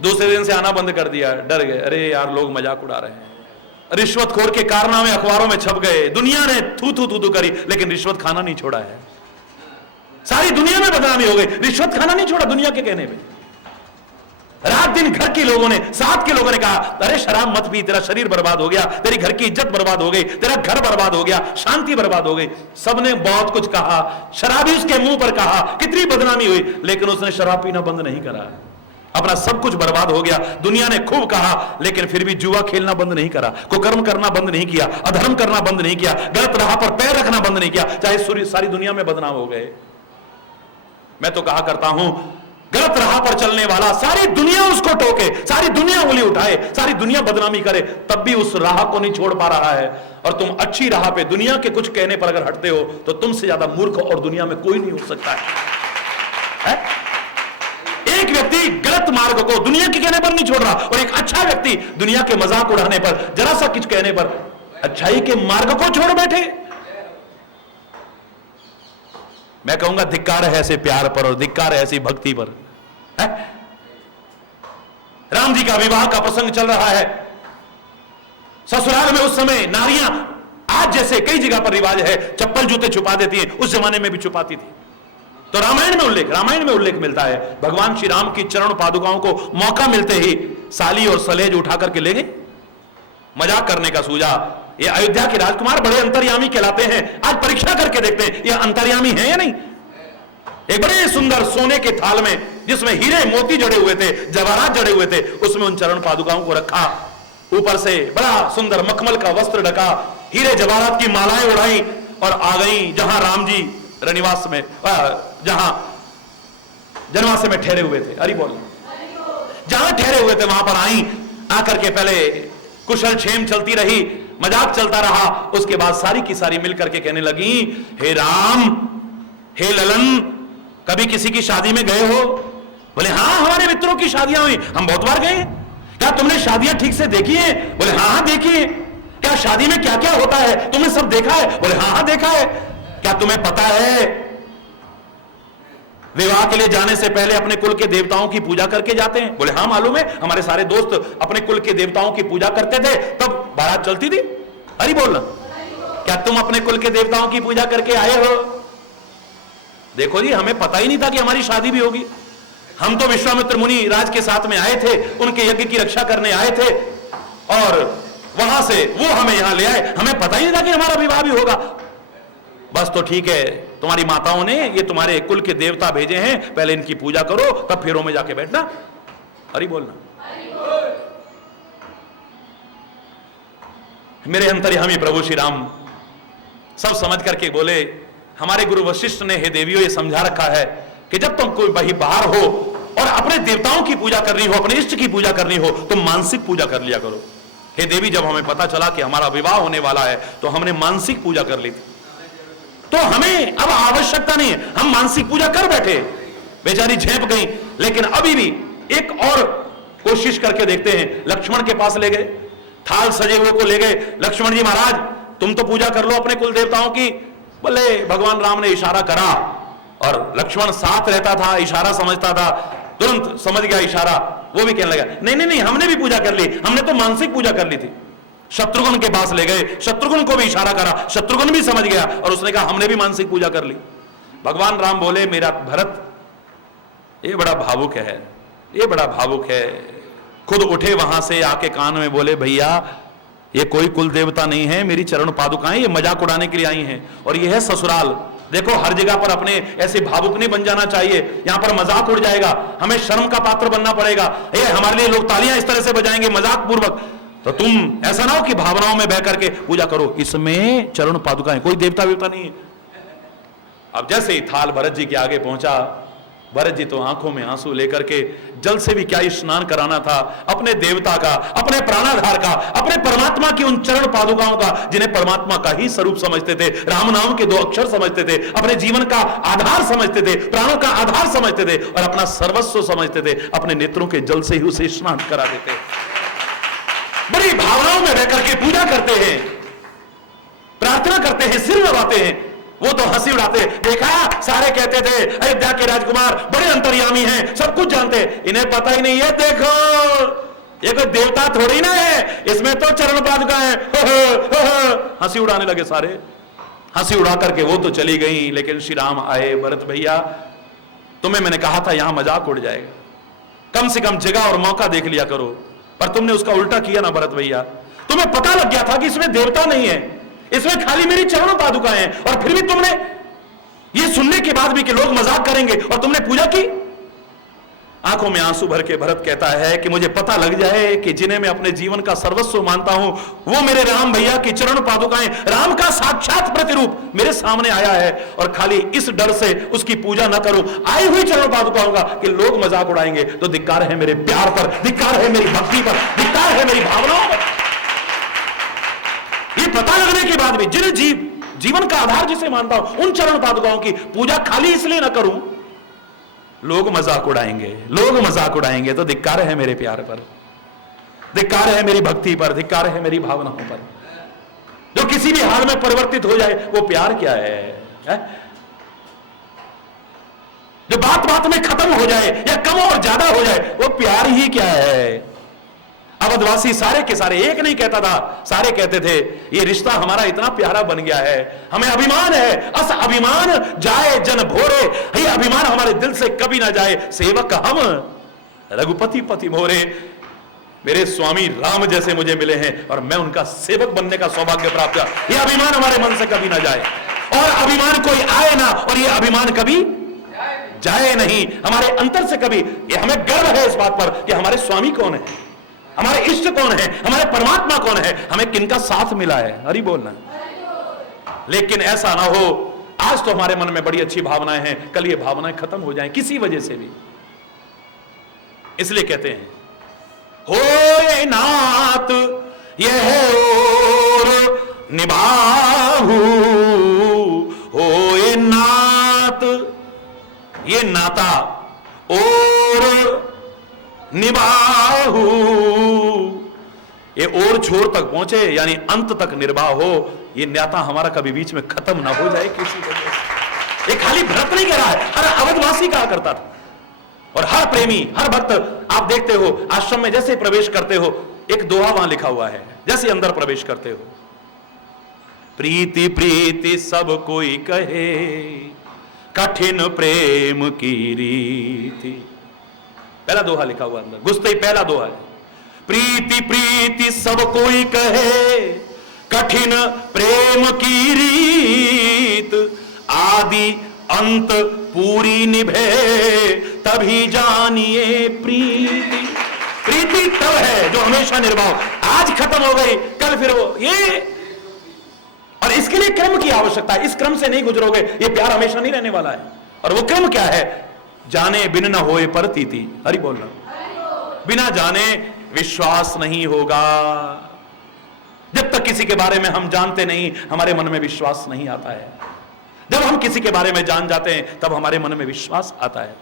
दूसरे दिन से आना बंद कर दिया, डर गए, अरे यार लोग मजाक उड़ा रहे हैं। रिश्वतखोर के कारनामे अखबारों में छप गए, दुनिया ने थू थू थू थू करी, लेकिन रिश्वत खाना नहीं छोड़ा है। सारी दुनिया में बदनामी हो गई, रिश्वत खाना नहीं छोड़ा दुनिया के कहने पे। रात दिन घर के लोगों ने, साथ के लोगों ने कहा अरे शराब मत पी, तेरा शरीर बर्बाद हो गया, तेरी घर की इज्जत बर्बाद हो गई, तेरा घर बर्बाद हो गया, शांति बर्बाद हो गई। सबने बहुत कुछ कहा, शराबी उसके मुंह पर कहा, कितनी बदनामी हुई, लेकिन उसने शराब पीना बंद नहीं करा। अपना सब कुछ बर्बाद हो गया। दुनिया ने खूब कहा, लेकिन फिर भी जुआ खेलना बंद नहीं करा, कुकर्म करना बंद नहीं किया, अधर्म करना बंद नहीं किया, गलत राह पर पैर रखना बंद नहीं किया, चाहे सारी दुनिया में बदनाम हो गए। मैं तो कहा करता हूं, गलत राह पर चलने वाला सारी दुनिया उसको टोके, सारी दुनिया उंगली उठाए, सारी दुनिया बदनामी करे, तब भी उस राह को नहीं छोड़ पा रहा है। और तुम अच्छी राह पे दुनिया के कुछ कहने पर अगर हटते हो तो तुमसे ज्यादा मूर्ख और दुनिया में कोई नहीं हो सकता है? एक व्यक्ति गलत मार्ग को दुनिया के कहने पर नहीं छोड़ रहा, और एक अच्छा व्यक्ति दुनिया के मजाक उड़ाने पर, जरा सा कुछ कहने पर अच्छाई के मार्ग को छोड़ बैठे। मैं कहूंगा धिक्कार है ऐसे प्यार पर और धिक्कार है ऐसी भक्ति पर। है? राम जी का विवाह का प्रसंग चल रहा है, ससुराल में उस समय नारियां, आज जैसे कई जगह पर रिवाज है चप्पल जूते छुपा देती हैं, उस जमाने में भी छुपाती थी। तो रामायण में उल्लेख मिलता है, भगवान श्री राम की चरण पादुकाओं को मौका मिलते ही साली और सलेज उठा करके ले गए। मजाक करने का सूझा, ये अयोध्या के राजकुमार बड़े अंतर्यामी कहलाते हैं। आज परीक्षा करके देखते हैं ये अंतर्यामी है या नहीं। एक बड़े सुंदर सोने के थाल में, जिसमें हीरे मोती जड़े हुए थे, जवाहरात जड़े हुए थे, उसमें उन चरण पादुकाओं को रखा। ऊपर से बड़ा सुंदर मखमल का वस्त्र ढका, हीरे जवाहरात की मालाएं उड़ाई और आ गई जहां राम जी रनिवास में, जहां जनवास में ठहरे हुए थे। अरे बोल, जहां ठहरे हुए थे वहां पर आई, आकर के पहले कुशल क्षेम चलती रही, मजाक चलता रहा। उसके बाद सारी की सारी मिलकर के कहने लगी, हे राम, हे ललन, कभी किसी की शादी में गए हो? बोले हाँ, हमारे मित्रों की शादियां हुई, हम बहुत बार गए। क्या तुमने शादियां ठीक से देखी है? बोले हाँ हाँ देखी है। क्या शादी में क्या क्या होता है तुमने सब देखा है? बोले हाँ हाँ देखा है। क्या तुम्हें पता है विवाह के लिए जाने से पहले अपने कुल के देवताओं की पूजा करके जाते हैं? बोले हाँ मालूम है, हमारे सारे दोस्त अपने कुल के देवताओं की पूजा करते थे, तब बारात चलती थी। अरे बोलना, क्या तुम अपने कुल के देवताओं की पूजा करके आए हो? देखो जी, हमें पता ही नहीं था कि हमारी शादी भी होगी। हम तो विश्वामित्र मुनि राज के साथ में आए थे, उनके यज्ञ की रक्षा करने आए थे, और वहां से वो हमें यहां ले आए, हमें पता ही नहीं था कि हमारा विवाह भी होगा। बस तो ठीक है, तुम्हारी माताओं ने ये तुम्हारे कुल के देवता भेजे हैं, पहले इनकी पूजा करो, तब फेरों में जाके बैठना। अरे बोलना, मेरे अंतर्यामी प्रभु श्री राम सब समझ करके बोले, हमारे गुरु वशिष्ठ ने हे देवियों ये समझा रखा है कि जब तुम कोई वही बाहर हो और अपने देवताओं की पूजा करनी हो, अपने इष्ट की पूजा करनी हो, तो मानसिक पूजा कर लिया करो। हे देवी, जब हमें पता चला कि हमारा विवाह होने वाला है तो हमने मानसिक पूजा कर ली थी, तो हमें अब आवश्यकता नहीं है, हम मानसिक पूजा कर बैठे। बेचारी झेप गई, लेकिन अभी भी एक और कोशिश करके देखते हैं। लक्ष्मण के पास ले गए, थाल सजे हुए को ले गए। लक्ष्मण जी महाराज, तुम तो पूजा कर लो अपने कुल देवताओं की। बोले, भगवान राम ने इशारा करा, और लक्ष्मण साथ रहता था, इशारा समझता था, तुरंत समझ गया इशारा। वो भी कहने लगा, नहीं नहीं नहीं, हमने भी पूजा कर ली, हमने तो मानसिक पूजा कर ली थी। शत्रुघ्न के पास ले गए, शत्रुघ्न को भी इशारा करा, शत्रुघ्न भी समझ गया, और उसने कहा हमने भी मानसिक पूजा कर ली। भगवान राम बोले, मेरा भरत ये बड़ा भावुक है, ये बड़ा भावुक है। खुद उठे वहां से, आके कान में बोले, भैया ये कोई कुल देवता नहीं है, मेरी चरण पादुकाएं ये मजाक उड़ाने के लिए आई हैं, और ये है ससुराल, देखो हर जगह पर अपने ऐसे भावुक नहीं बन जाना चाहिए, यहां पर मजाक उड़ जाएगा, हमें शर्म का पात्र बनना पड़ेगा। ये हमारे लिए लोग तालियां इस तरह से बजाएंगे मजाक पूर्वक, तो तुम ऐसा ना हो कि भावनाओं में बह करके पूजा करो। इसमें चरण पादुकाएं, कोई देवता वेवता नहीं है। अब जैसे ही थाल भरत जी के आगे पहुंचा, भरत जी तो आंखों में आंसू लेकर के, जल से भी क्या स्नान कराना था, अपने देवता का, अपने प्राणाधार का, अपने परमात्मा की उन चरण पादुकाओं का, जिन्हें परमात्मा का ही स्वरूप समझते थे, राम नाम के 2 अक्षर समझते थे, अपने जीवन का आधार समझते थे, प्राणों का आधार समझते थे और अपना सर्वस्व समझते थे, अपने नेत्रों के जल से ही उसे स्नान करा देते। बड़ी भावनाओं में रह करके पूजा करते हैं, प्रार्थना करते हैं, सिर नवाते हैं। वो तो हंसी उड़ाते, देखा सारे कहते थे अयोध्या के राजकुमार बड़े अंतर्यामी हैं, सब कुछ जानते हैं, इन्हें पता ही नहीं है। देखो ये कोई देवता थोड़ी ना है, इसमें तो चरण पादुका है। हंसी उड़ाने लगे सारे। हंसी उड़ा करके वो तो चली गई, लेकिन श्री राम आए, भरत भैया तुम्हें मैंने कहा था यहां मजाक उड़ जाएगा, कम से कम जगह और मौका देख लिया करो, पर तुमने उसका उल्टा किया ना भरत भैया। तुम्हें पता लग गया था कि इसमें देवता नहीं है, इसमें खाली मेरी चरणों पादुकाएं हैं, और फिर भी तुमने ये सुनने के बाद भी कि लोग मजाक करेंगे और तुमने पूजा की। आंखों में आंसू भर के भरत कहता है कि मुझे पता लग जाए कि जिन्हें मैं अपने जीवन का सर्वस्व मानता हूं, वो मेरे राम भैया की चरण पादुकाएं, राम का साक्षात प्रतिरूप मेरे सामने आया है, और खाली इस डर से उसकी पूजा न करूं, आई हुई चरण पादुकाओं का कि लोग मजाक उड़ाएंगे, तो धिक्कार है मेरे प्यार पर, धिक्कार है मेरी भक्ति पर, धिक्कार है मेरी भावनाओं पर। ये पता लगने के बाद भी जिन जीवन का आधार जिसे मानता हूं, उन चरण पादुकाओं की पूजा खाली इसलिए ना करूं, लोग मजाक उड़ाएंगे, लोग मजाक उड़ाएंगे, तो धिक्कार है मेरे प्यार पर, धिक्कार है मेरी भक्ति पर, धिक्कार है मेरी भावनाओं पर। जो किसी भी हाल में परिवर्तित हो जाए, वो प्यार क्या है? जो बात बात में खत्म हो जाए या कम और ज्यादा हो जाए, वो प्यार ही क्या है? अवधवासी सारे के सारे, एक नहीं कहता था, सारे कहते थे ये रिश्ता हमारा इतना प्यारा बन गया है, हमें अभिमान है, अस अभिमान जाए जन भोरे, ये अभिमान हमारे दिल से कभी ना जाए, सेवक हम रघुपति पति मोरे। मेरे स्वामी राम जैसे मुझे मिले हैं और मैं उनका सेवक बनने का सौभाग्य प्राप्त किया, ये अभिमान हमारे मन से कभी ना जाए, और अभिमान कोई आए ना, और ये अभिमान कभी जाए नहीं हमारे अंतर से कभी। ये हमें गर्व है इस बात पर कि हमारे स्वामी कौन है, हमारे इष्ट कौन है, हमारे परमात्मा कौन है, हमें किनका साथ मिला है। हरि बोलना। लेकिन ऐसा ना हो, आज तो हमारे मन में बड़ी अच्छी भावनाएं हैं, कल ये भावनाएं खत्म हो जाएं किसी वजह से भी। इसलिए कहते हैं होए नात यह और निभाहू, होए नात ये नाता और निभाहू, ये और छोर तक पहुंचे यानी अंत तक निर्वाह हो, ये नाता हमारा कभी बीच में खत्म ना हो जाए किसी वजह से। ये खाली भरत नहीं कह रहा है, हर अवधवासी कहा करता था, और हर प्रेमी, हर भक्त। आप देखते हो आश्रम में जैसे प्रवेश करते हो, एक दोहा वहां लिखा हुआ है, जैसे अंदर प्रवेश करते हो, प्रीति प्रीति सब कोई कहे, कठिन प्रेम की रीति। पहला दोहा लिखा हुआ अंदर, घुसते ही पहला दोहा है, प्रीति प्रीति सब कोई कहे, कठिन प्रेम की रीत, आदि अंत पूरी निभे, तभी जानिए प्रीति। प्रीति तब है जो हमेशा निर्वाह, आज खत्म हो गई कल फिर वो, ये, और इसके लिए क्रम की आवश्यकता है, इस क्रम से नहीं गुजरोगे ये प्यार हमेशा नहीं रहने वाला है। और वो क्रम क्या है? जाने बिन न होए परतीति। हरि बोलना। बिना जाने विश्वास नहीं होगा। जब तक किसी के बारे में हम जानते नहीं, हमारे मन में विश्वास नहीं आता है। जब हम किसी के बारे में जान जाते हैं, तब हमारे मन में विश्वास आता है।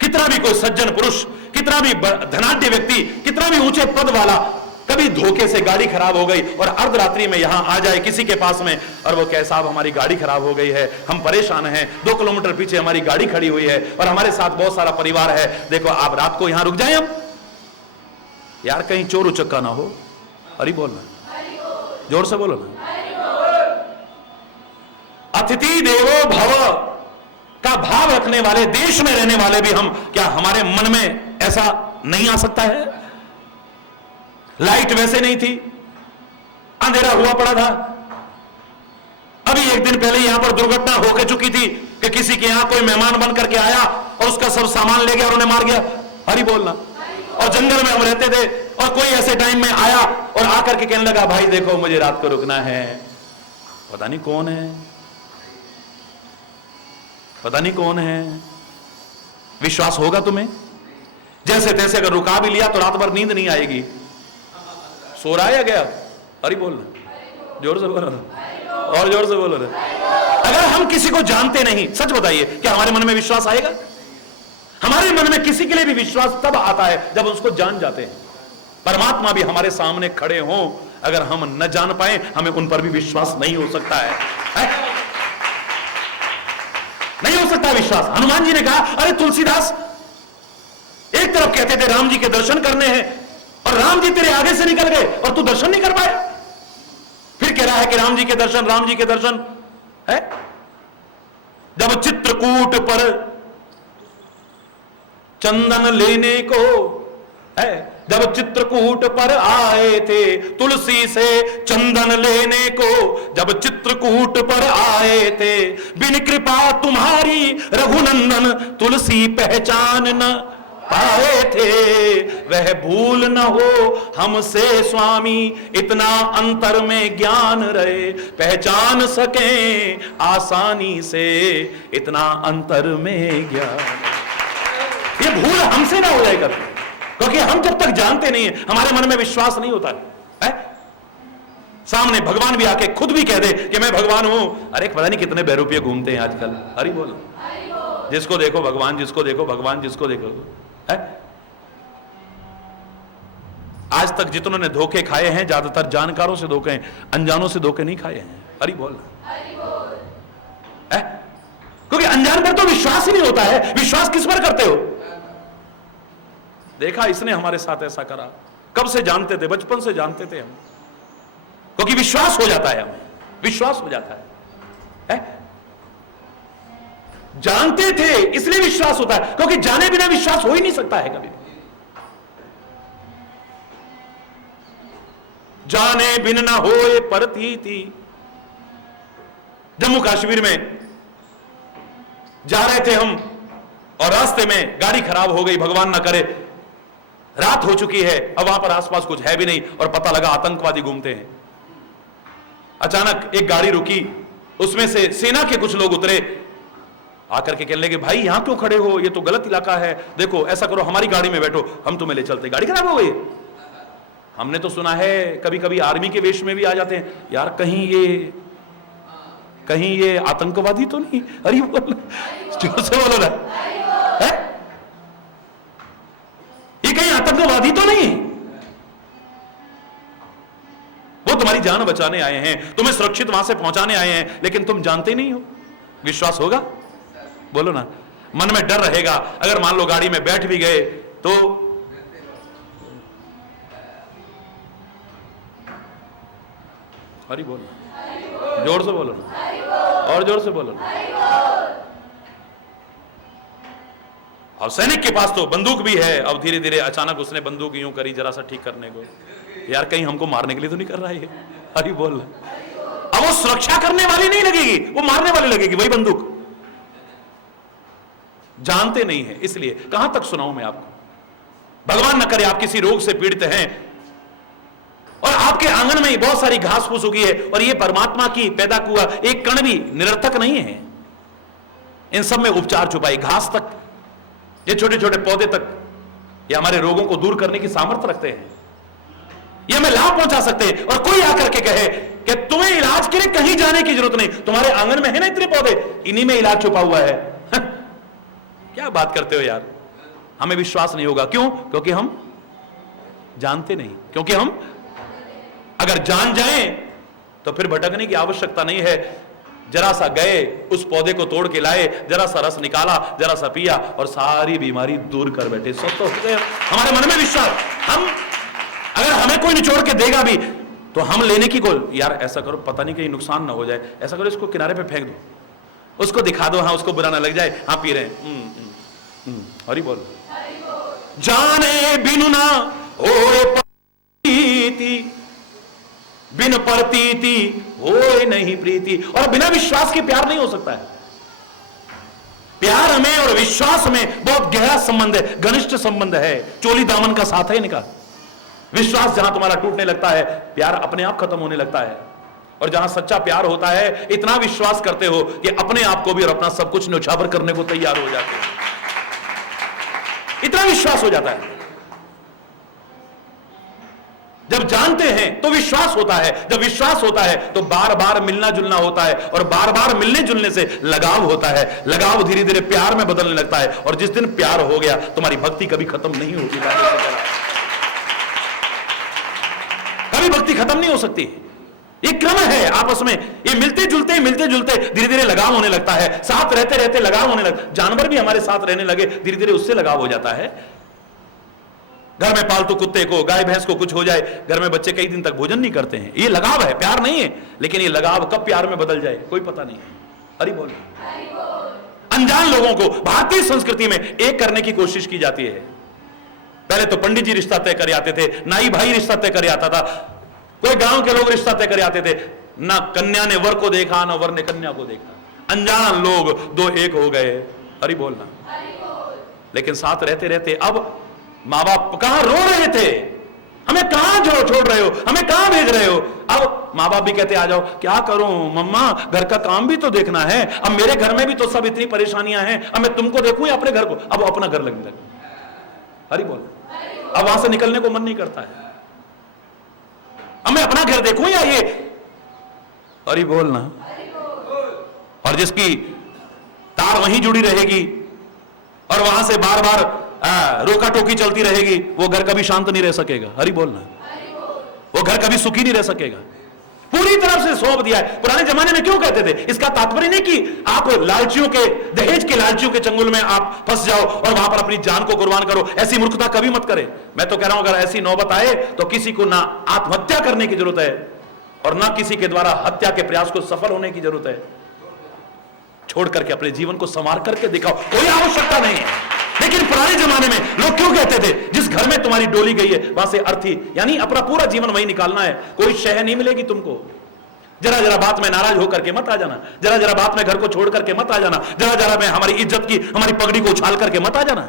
कितना भी कोई सज्जन पुरुष, कितना भी धनाढ्य व्यक्ति, कितना भी ऊंचे पद वाला, कभी धोखे से गाड़ी खराब हो गई और अर्धरात्रि में यहां आ जाए किसी के पास में, और वो कहे साहब हमारी गाड़ी खराब हो गई है, हम परेशान हैं, 2 किलोमीटर पीछे हमारी गाड़ी खड़ी हुई है और हमारे साथ बहुत सारा परिवार है, देखो आप रात को यहां रुक जाएं हम, यार कहीं चोर उचक्का ना हो। हरि बोलना, जोर से बोलो ना। अतिथि देवो भव का भाव रखने वाले, देश में रहने वाले भी हम, क्या हमारे मन में ऐसा नहीं आ सकता है? लाइट वैसे नहीं थी, अंधेरा हुआ पड़ा था, अभी एक दिन पहले यहां पर दुर्घटना होके चुकी थी कि किसी के यहां कोई मेहमान बन करके आया और उसका सब सामान ले गया और उन्हें मार गया। हरि बोलना। और जंगल में हम रहते थे और कोई ऐसे टाइम में आया और आकर के कहने लगा, भाई देखो मुझे रात को रुकना है। पता नहीं कौन है, पता नहीं कौन है। विश्वास होगा तुम्हें? जैसे तैसे अगर रुका भी लिया तो रात भर नींद नहीं आएगी। सो रहा है या गया? अरे बोलना, जोर से बोलो, और जोर से बोलो। अगर हम किसी को जानते नहीं, सच बताइए, क्या हमारे मन में विश्वास आएगा? हमारे मन में किसी के लिए भी विश्वास तब आता है जब उसको जान जाते हैं। परमात्मा भी हमारे सामने खड़े हों, अगर हम न जान पाए, हमें उन पर भी विश्वास नहीं हो सकता है? नहीं हो सकता विश्वास। हनुमान जी ने कहा, अरे तुलसीदास, एक तरफ कहते थे राम जी के दर्शन करने हैं और राम जी तेरे आगे से निकल गए और तू दर्शन नहीं कर पाया। फिर कह रहा है कि राम जी के दर्शन, राम जी के दर्शन है। जब चित्रकूट पर चंदन लेने को है, जब चित्रकूट पर आए थे तुलसी से चंदन लेने को, जब चित्रकूट पर आए थे, बिन कृपा तुम्हारी रघुनंदन तुलसी पहचान न पाए थे। वह भूल न हो हमसे स्वामी, इतना अंतर में ज्ञान रहे, पहचान सकें आसानी से, इतना अंतर में ज्ञान। ये भूल हमसे ना हो जाए कभी, क्योंकि हम जब तक जानते नहीं है, हमारे मन में विश्वास नहीं होता है। सामने भगवान भी आके खुद भी कह दे कि मैं भगवान हूं। अरे पता नहीं कितने बेरुपये घूमते हैं आजकल। अरे बोल, जिसको देखो भगवान, जिसको देखो भगवान, जिसको देखो है? आज तक जितनों ने धोखे खाए हैं, ज्यादातर जानकारों से धोखे हैं, अनजानों से धोखे नहीं खाए हैं। हरि बोल। क्योंकि अनजान पर तो विश्वास ही नहीं होता है। विश्वास किस पर करते हो? देखा इसने हमारे साथ ऐसा करा। कब से जानते थे? बचपन से जानते थे हम, क्योंकि विश्वास हो जाता है, हमें विश्वास हो जाता है। जानते थे इसलिए विश्वास होता है, क्योंकि जाने बिना विश्वास हो ही नहीं सकता है कभी। जाने बिन न होए प्रतीति। जम्मू कश्मीर में जा रहे थे हम और रास्ते में गाड़ी खराब हो गई, भगवान ना करे, रात हो चुकी है। अब वहां पर आसपास कुछ है भी नहीं और पता लगा आतंकवादी घूमते हैं। अचानक एक गाड़ी रुकी, उसमें से सेना के कुछ लोग उतरे, आकर के कहने लगे, भाई यहां क्यों खड़े हो, ये तो गलत इलाका है, देखो ऐसा करो हमारी गाड़ी में बैठो, हम तुम्हें ले चलते। गाड़ी खराब हो गई। हमने तो सुना है कभी कभी आर्मी के वेश में भी आ जाते हैं। यार कहीं ये आतंकवादी तो नहीं? अरे बोलो, जोर से बोलो ना, है? ये कहीं आतंकवादी तो नहीं? वो तुम्हारी जान बचाने आए हैं, तुम्हें सुरक्षित वहां से पहुंचाने आए हैं, लेकिन तुम जानते नहीं हो। विश्वास होगा? बोलो ना। मन में डर रहेगा। अगर मान लो गाड़ी में बैठ भी गए तो हरि बोलो, जोर से बोलो ना, और जोर से बोलो ना। और सैनिक के पास तो बंदूक भी है। अब धीरे धीरे अचानक उसने बंदूक यूं करी जरा सा ठीक करने को। यार कहीं हमको मारने के लिए तो नहीं कर रहा है? हरि बोल। अब वो सुरक्षा करने वाली नहीं लगेगी, वो मारने वाली लगेगी वही बंदूक। जानते नहीं है, इसलिए कहां तक सुनाऊं मैं आपको। भगवान न करे आप किसी रोग से पीड़ित हैं और आपके आंगन में बहुत सारी घास फूस उगी है और ये परमात्मा की पैदा हुआ एक कण भी निरर्थक नहीं है। इन सब में उपचार छुपाई। घास तक, ये छोटे छोटे पौधे तक, ये हमारे रोगों को दूर करने की सामर्थ्य रखते हैं। ये हमें लाभ पहुंचा सकते हैं। और कोई आकर के कहे कि तुम्हें इलाज के लिए कहीं जाने की जरूरत नहीं, तुम्हारे आंगन में है ना इतने पौधे, इन्हीं में इलाज छुपा हुआ है। क्या बात करते हो यार? हमें विश्वास नहीं होगा। क्यों? क्योंकि हम जानते नहीं। क्योंकि हम अगर जान जाएं तो फिर भटकने की आवश्यकता नहीं है। जरा सा गए, उस पौधे को तोड़ के लाए, जरा सा रस निकाला, जरा सा पिया और सारी बीमारी दूर कर बैठे। सब तो होते हैं हमारे मन में विश्वास। हम अगर हमें कोई निचोड़ के देगा भी तो हम लेने की कोई, यार ऐसा करो, पता नहीं कहीं नुकसान ना हो जाए, ऐसा करो इसको किनारे पे फेंक दो, उसको दिखा दो, हाँ उसको बुरा ना लग जाए, हाँ पी रहे हैं। हरि बोल। जाने बिनु ना ओए प्रतीति, बिन प्रतीति होए नहीं प्रीति। और बिना विश्वास के प्यार नहीं हो सकता है। प्यार में और विश्वास में बहुत गहरा संबंध है, घनिष्ठ संबंध है, चोली दामन का साथ है इनका। विश्वास जहां तुम्हारा टूटने लगता है, प्यार अपने आप खत्म होने लगता है। और जहां सच्चा प्यार होता है, इतना विश्वास करते हो कि अपने आप को भी और अपना सब कुछ न्यौछावर करने को तैयार हो जाते हो। इतना विश्वास हो जाता है। जब जानते हैं तो विश्वास होता है, जब विश्वास होता है तो बार बार मिलना जुलना होता है, और बार बार मिलने जुलने से लगाव होता है। लगाव धीरे धीरे प्यार में बदलने लगता है, और जिस दिन प्यार हो गया तुम्हारी भक्ति कभी खत्म नहीं होगी। कभी भक्ति खत्म नहीं हो सकती। ये क्रम है आपस में, ये मिलते जुलते धीरे धीरे लगाव होने लगता है। साथ रहते रहते लगाव होने लगता है। जानवर भी हमारे साथ रहने लगे, धीरे धीरे उससे लगाव हो जाता है। घर में पालतू कुत्ते को, गाय भैंस को कुछ हो जाए, घर में बच्चे कई दिन तक भोजन नहीं करते हैं। ये लगाव है, प्यार नहीं है। लेकिन ये लगाव कब प्यार में बदल जाए कोई पता नहीं है। हरि बोल। अनजान लोगों को भारतीय संस्कृति में एक करने की कोशिश की जाती है। पहले तो पंडित जी रिश्ता तय कर आते थे, नाई भाई रिश्ता तय कर आता था, कोई गांव के लोग रिश्ता तय कर आते थे। ना कन्या ने वर को देखा, ना वर ने कन्या को देखा। अनजान लोग दो एक हो गए। हरि बोलना। लेकिन साथ रहते रहते अब माँ बाप कहां रो रहे थे, हमें कहां छोड़ रहे हो, हमें कहां भेज रहे हो। अब माँ बाप भी कहते आ जाओ। क्या करूं मम्मा, घर का काम भी तो देखना है, अब मेरे घर में भी तो सब इतनी परेशानियां हैं, अब मैं तुमको देखूं या अपने घर को। अब अपना घर लगने लगे। हरि बोल। अब वहां से निकलने को मन नहीं करता है। अब मैं अपना घर देखूं या ये। हरि बोलना। और जिसकी तार वहीं जुड़ी रहेगी और वहां से बार बार रोका टोकी चलती रहेगी, वो घर कभी शांत नहीं रह सकेगा। हरि बोलना। वो घर कभी सुखी नहीं रह सकेगा। पूरी तरफ से सौंप दिया है। पुराने जमाने में क्यों कहते थे? इसका तात्पर्य नहीं कि आप लालचियों के, दहेज के लालचियों के चंगुल में आप फंस जाओ और वहां पर अपनी जान को कुर्बान करो। ऐसी मूर्खता कभी मत करे। मैं तो कह रहा हूं अगर ऐसी नौबत आए तो किसी को ना आत्महत्या करने की जरूरत है और ना किसी के द्वारा हत्या के प्रयास को सफल होने की जरूरत है। छोड़ करके अपने जीवन को संवार करके दिखाओ, कोई आवश्यकता नहीं है। लेकिन पुराने जमाने में लोग क्यों कहते थे जिस घर में तुम्हारी डोली गई है वहां से अर्थी, यानी अपना पूरा जीवन वहीं निकालना है, कोई शह नहीं मिलेगी तुमको। जरा जरा बात में नाराज होकर के मत आ जाना, जरा जरा बात में घर को छोड़ करके मत आ जाना, जरा जरा में हमारी इज्जत की, हमारी पगड़ी को उछाल करके मत आ जाना।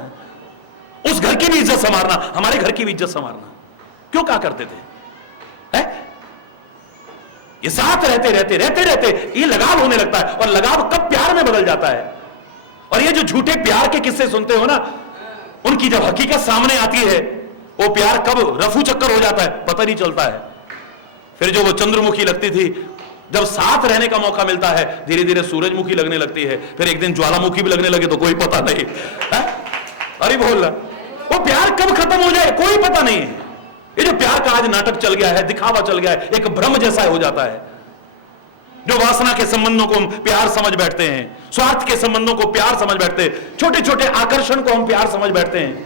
उस घर की भी इज्जत संवारना, हमारे घर की भी इज्जत संवारना। क्यों कहा करते थे? ये साथ रहते ये लगाव होने लगता है। और लगाव कब प्यार में बदल जाता है। और ये जो झूठे प्यार के किस्से सुनते हो ना, उनकी जब हकीकत सामने आती है, वो प्यार कब रफू चक्कर हो जाता है पता नहीं चलता है। फिर जो वो चंद्रमुखी लगती थी, जब साथ रहने का मौका मिलता है धीरे धीरे सूरजमुखी लगने लगती है, फिर एक दिन ज्वालामुखी भी लगने लगे तो कोई पता नहीं। अरे बोल रहा, वो प्यार कब खत्म हो जाए कोई पता नहीं है। ये जो प्यार का आज नाटक चल गया है, दिखावा चल गया है, एक भ्रम जैसा हो जाता है। जो वासना के संबंधों को हम प्यार समझ बैठते हैं, स्वार्थ के संबंधों को प्यार समझ बैठते हैं, छोटे छोटे आकर्षण को हम प्यार समझ बैठते हैं।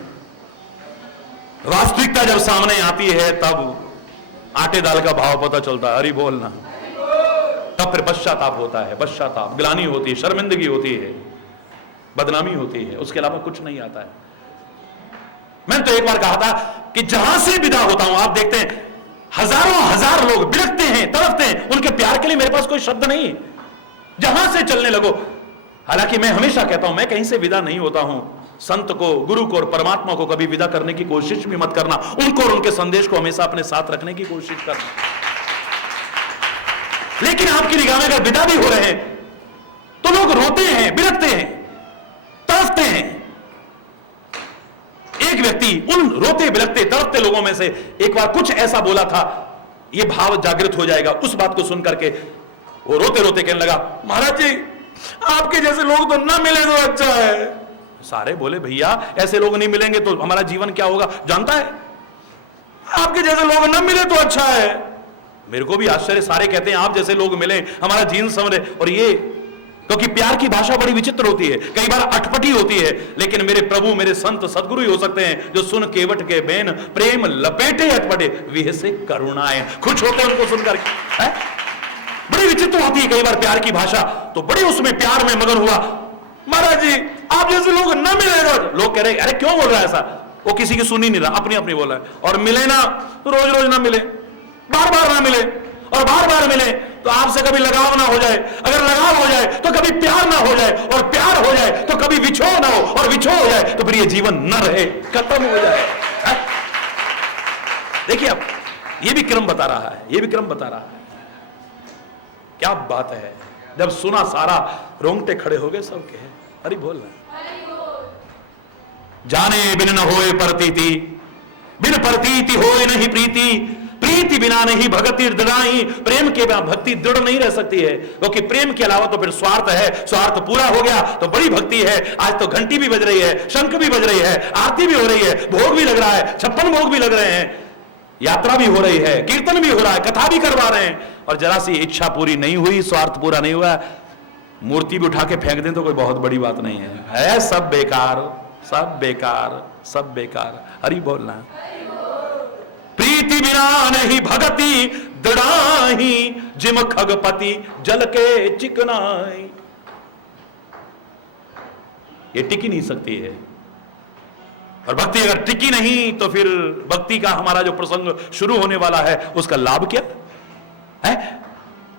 वास्तविकता जब सामने आती है तब आटे दाल का भाव पता चलता है। हरि बोलना। तब फिर पश्चाताप होता है, पश्चाताप, ग्लानि होती है, शर्मिंदगी होती है, बदनामी होती है, उसके अलावा कुछ नहीं आता है। मैंने तो एक बार कहा था कि जहां से विदा होता हूं, आप देखते हैं हजारों हजार लोग बिलखते हैं, तड़पते हैं, उनके प्यार के लिए मेरे पास कोई शब्द नहीं है। जहां से चलने लगो, हालांकि मैं हमेशा कहता हूं मैं कहीं से विदा नहीं होता हूं। संत को, गुरु को और परमात्मा को कभी विदा करने की कोशिश भी मत करना। उनको और उनके संदेश को हमेशा अपने साथ रखने की कोशिश करना। लेकिन आपकी निगाह में अगर विदा भी हो रहे हैं तो लोग रोते हैं, बिलखते हैं, तड़पते हैं। एक व्यक्ति उन रोते बिलखते तड़पते लोगों में से एक बार कुछ ऐसा बोला था, यह भाव जागृत हो जाएगा। उस बात को सुनकर के वो रोते रोते कहने लगा, महाराज जी आपके जैसे लोग तो ना मिले तो अच्छा है। सारे बोले भैया ऐसे लोग नहीं मिलेंगे तो हमारा जीवन क्या होगा जानता है? आपके जैसे लोग ना मिले तो अच्छा है। मेरे को भी आश्चर्य, सारे कहते हैं आप जैसे लोग मिले हमारा जीवन संवरे। और ये क्योंकि प्यार की भाषा बड़ी विचित्र होती है, कई बार अटपटी होती है, लेकिन मेरे प्रभु मेरे संत सदगुरु ही हो सकते हैं जो सुन केवट के बेन प्रेम लपेटे अटपटे विह से करुणाएं, खुश होते हैं उनको सुनकर। बड़ी विचित्र होती है कई बार प्यार की भाषा। तो बड़े उसमें प्यार में मगन हुआ, महाराज जी आप जैसे लोग ना मिले। लोग कह रहे अरे क्यों बोल रहा है ऐसा? वो किसी की सुन ही नहीं रहा, अपनी अपनी बोला है। और मिले ना रोज रोज ना मिले, बार बार ना मिले, और बार बार मिले तो आपसे कभी लगाव ना हो जाए, अगर लगाव हो जाए तो कभी प्यार ना हो जाए, और प्यार हो जाए तो कभी विछोह ना हो, और विछोह हो जाए तो फिर ये जीवन न रहे, खत्म हो जाए। देखिए अब ये भी क्रम बता रहा है, ये भी क्रम बता रहा है। क्या बात है, जब सुना सारा रोंगटे खड़े हो गए सबके। अरे बोल ना, जाने बिन न होए प्रतीति, बिन प्रतीति होए नहीं प्रीति, प्रीति बिना नहीं भक्ति दृढ़ाई। प्रेम के बिना भक्ति दृढ़ नहीं रह सकती है, क्योंकि प्रेम के अलावा तो फिर स्वार्थ है, स्वार्थ पूरा हो गया तो बड़ी भक्ति है। आज तो घंटी भी बज रही है, शंख भी बज रही है, आरती भी हो रही है, भोग भी लग रहा है, 56 भोग भी लग रहे हैं, यात्रा भी हो रही है, कीर्तन भी हो रहा है, कथा भी करवा रहे हैं, और जरा सी इच्छा पूरी नहीं हुई, स्वार्थ पूरा नहीं हुआ, मूर्ति भी उठा के फेंक दें तो कोई बहुत बड़ी बात नहीं है सब बेकार, सब बेकार, सब बेकार। हरि बोलना। प्रीति बिना नहीं भगति दृढ़ाही, जिम खगपति जल के चिकनाई। ये टिकी नहीं सकती है, और भक्ति अगर टिकी नहीं तो फिर भक्ति का हमारा जो प्रसंग शुरू होने वाला है उसका लाभ क्या है?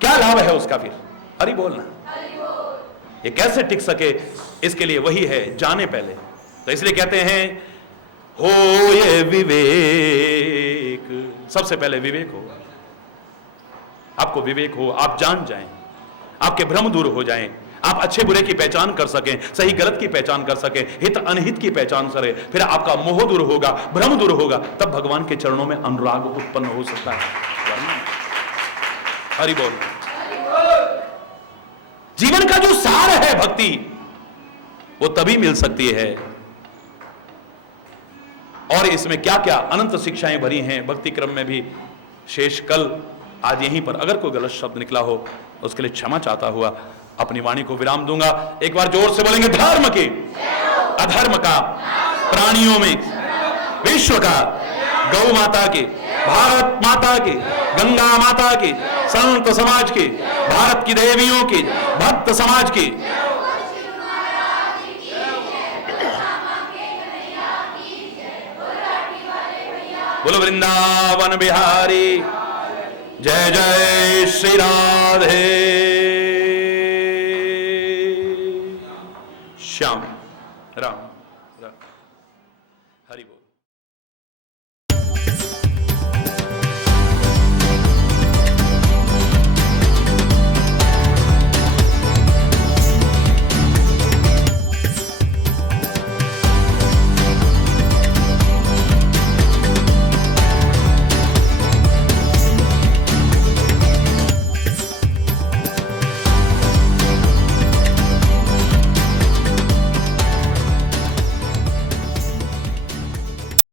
क्या लाभ है उसका फिर? हरि बोलना। ये कैसे टिक सके, इसके लिए वही है, जाने पहले। तो इसलिए कहते हैं हो ये विवेक, सबसे पहले विवेक हो, आपको विवेक हो, आप जान जाएं, आपके भ्रम दूर हो जाएं, आप अच्छे बुरे की पहचान कर सकें, सही गलत की पहचान कर सकें, हित अनहित की पहचान करें, फिर आपका मोह दूर होगा, भ्रम दूर होगा, तब भगवान के चरणों में अनुराग उत्पन्न हो सकता है। हरि बोल। जीवन का जो सार है भक्ति, वो तभी मिल सकती है, और इसमें क्या क्या अनंत शिक्षाएं भरी हैं भक्ति क्रम में भी। शेष कल आज यहीं पर अगर कोई गलत शब्द निकला हो उसके लिए क्षमा चाहता हुआ अपनी वाणी को विराम दूंगा। एक बार जोर से बोलेंगे, धर्म के अधर्म का, प्राणियों में विश्व का, गौ माता के, भारत माता के, गंगा माता के, संत समाज के, भारत की देवियों के, भक्त समाज के, बोलो वृंदावन बिहारी, जय जय श्री राधे श्याम राम, हरि बोल।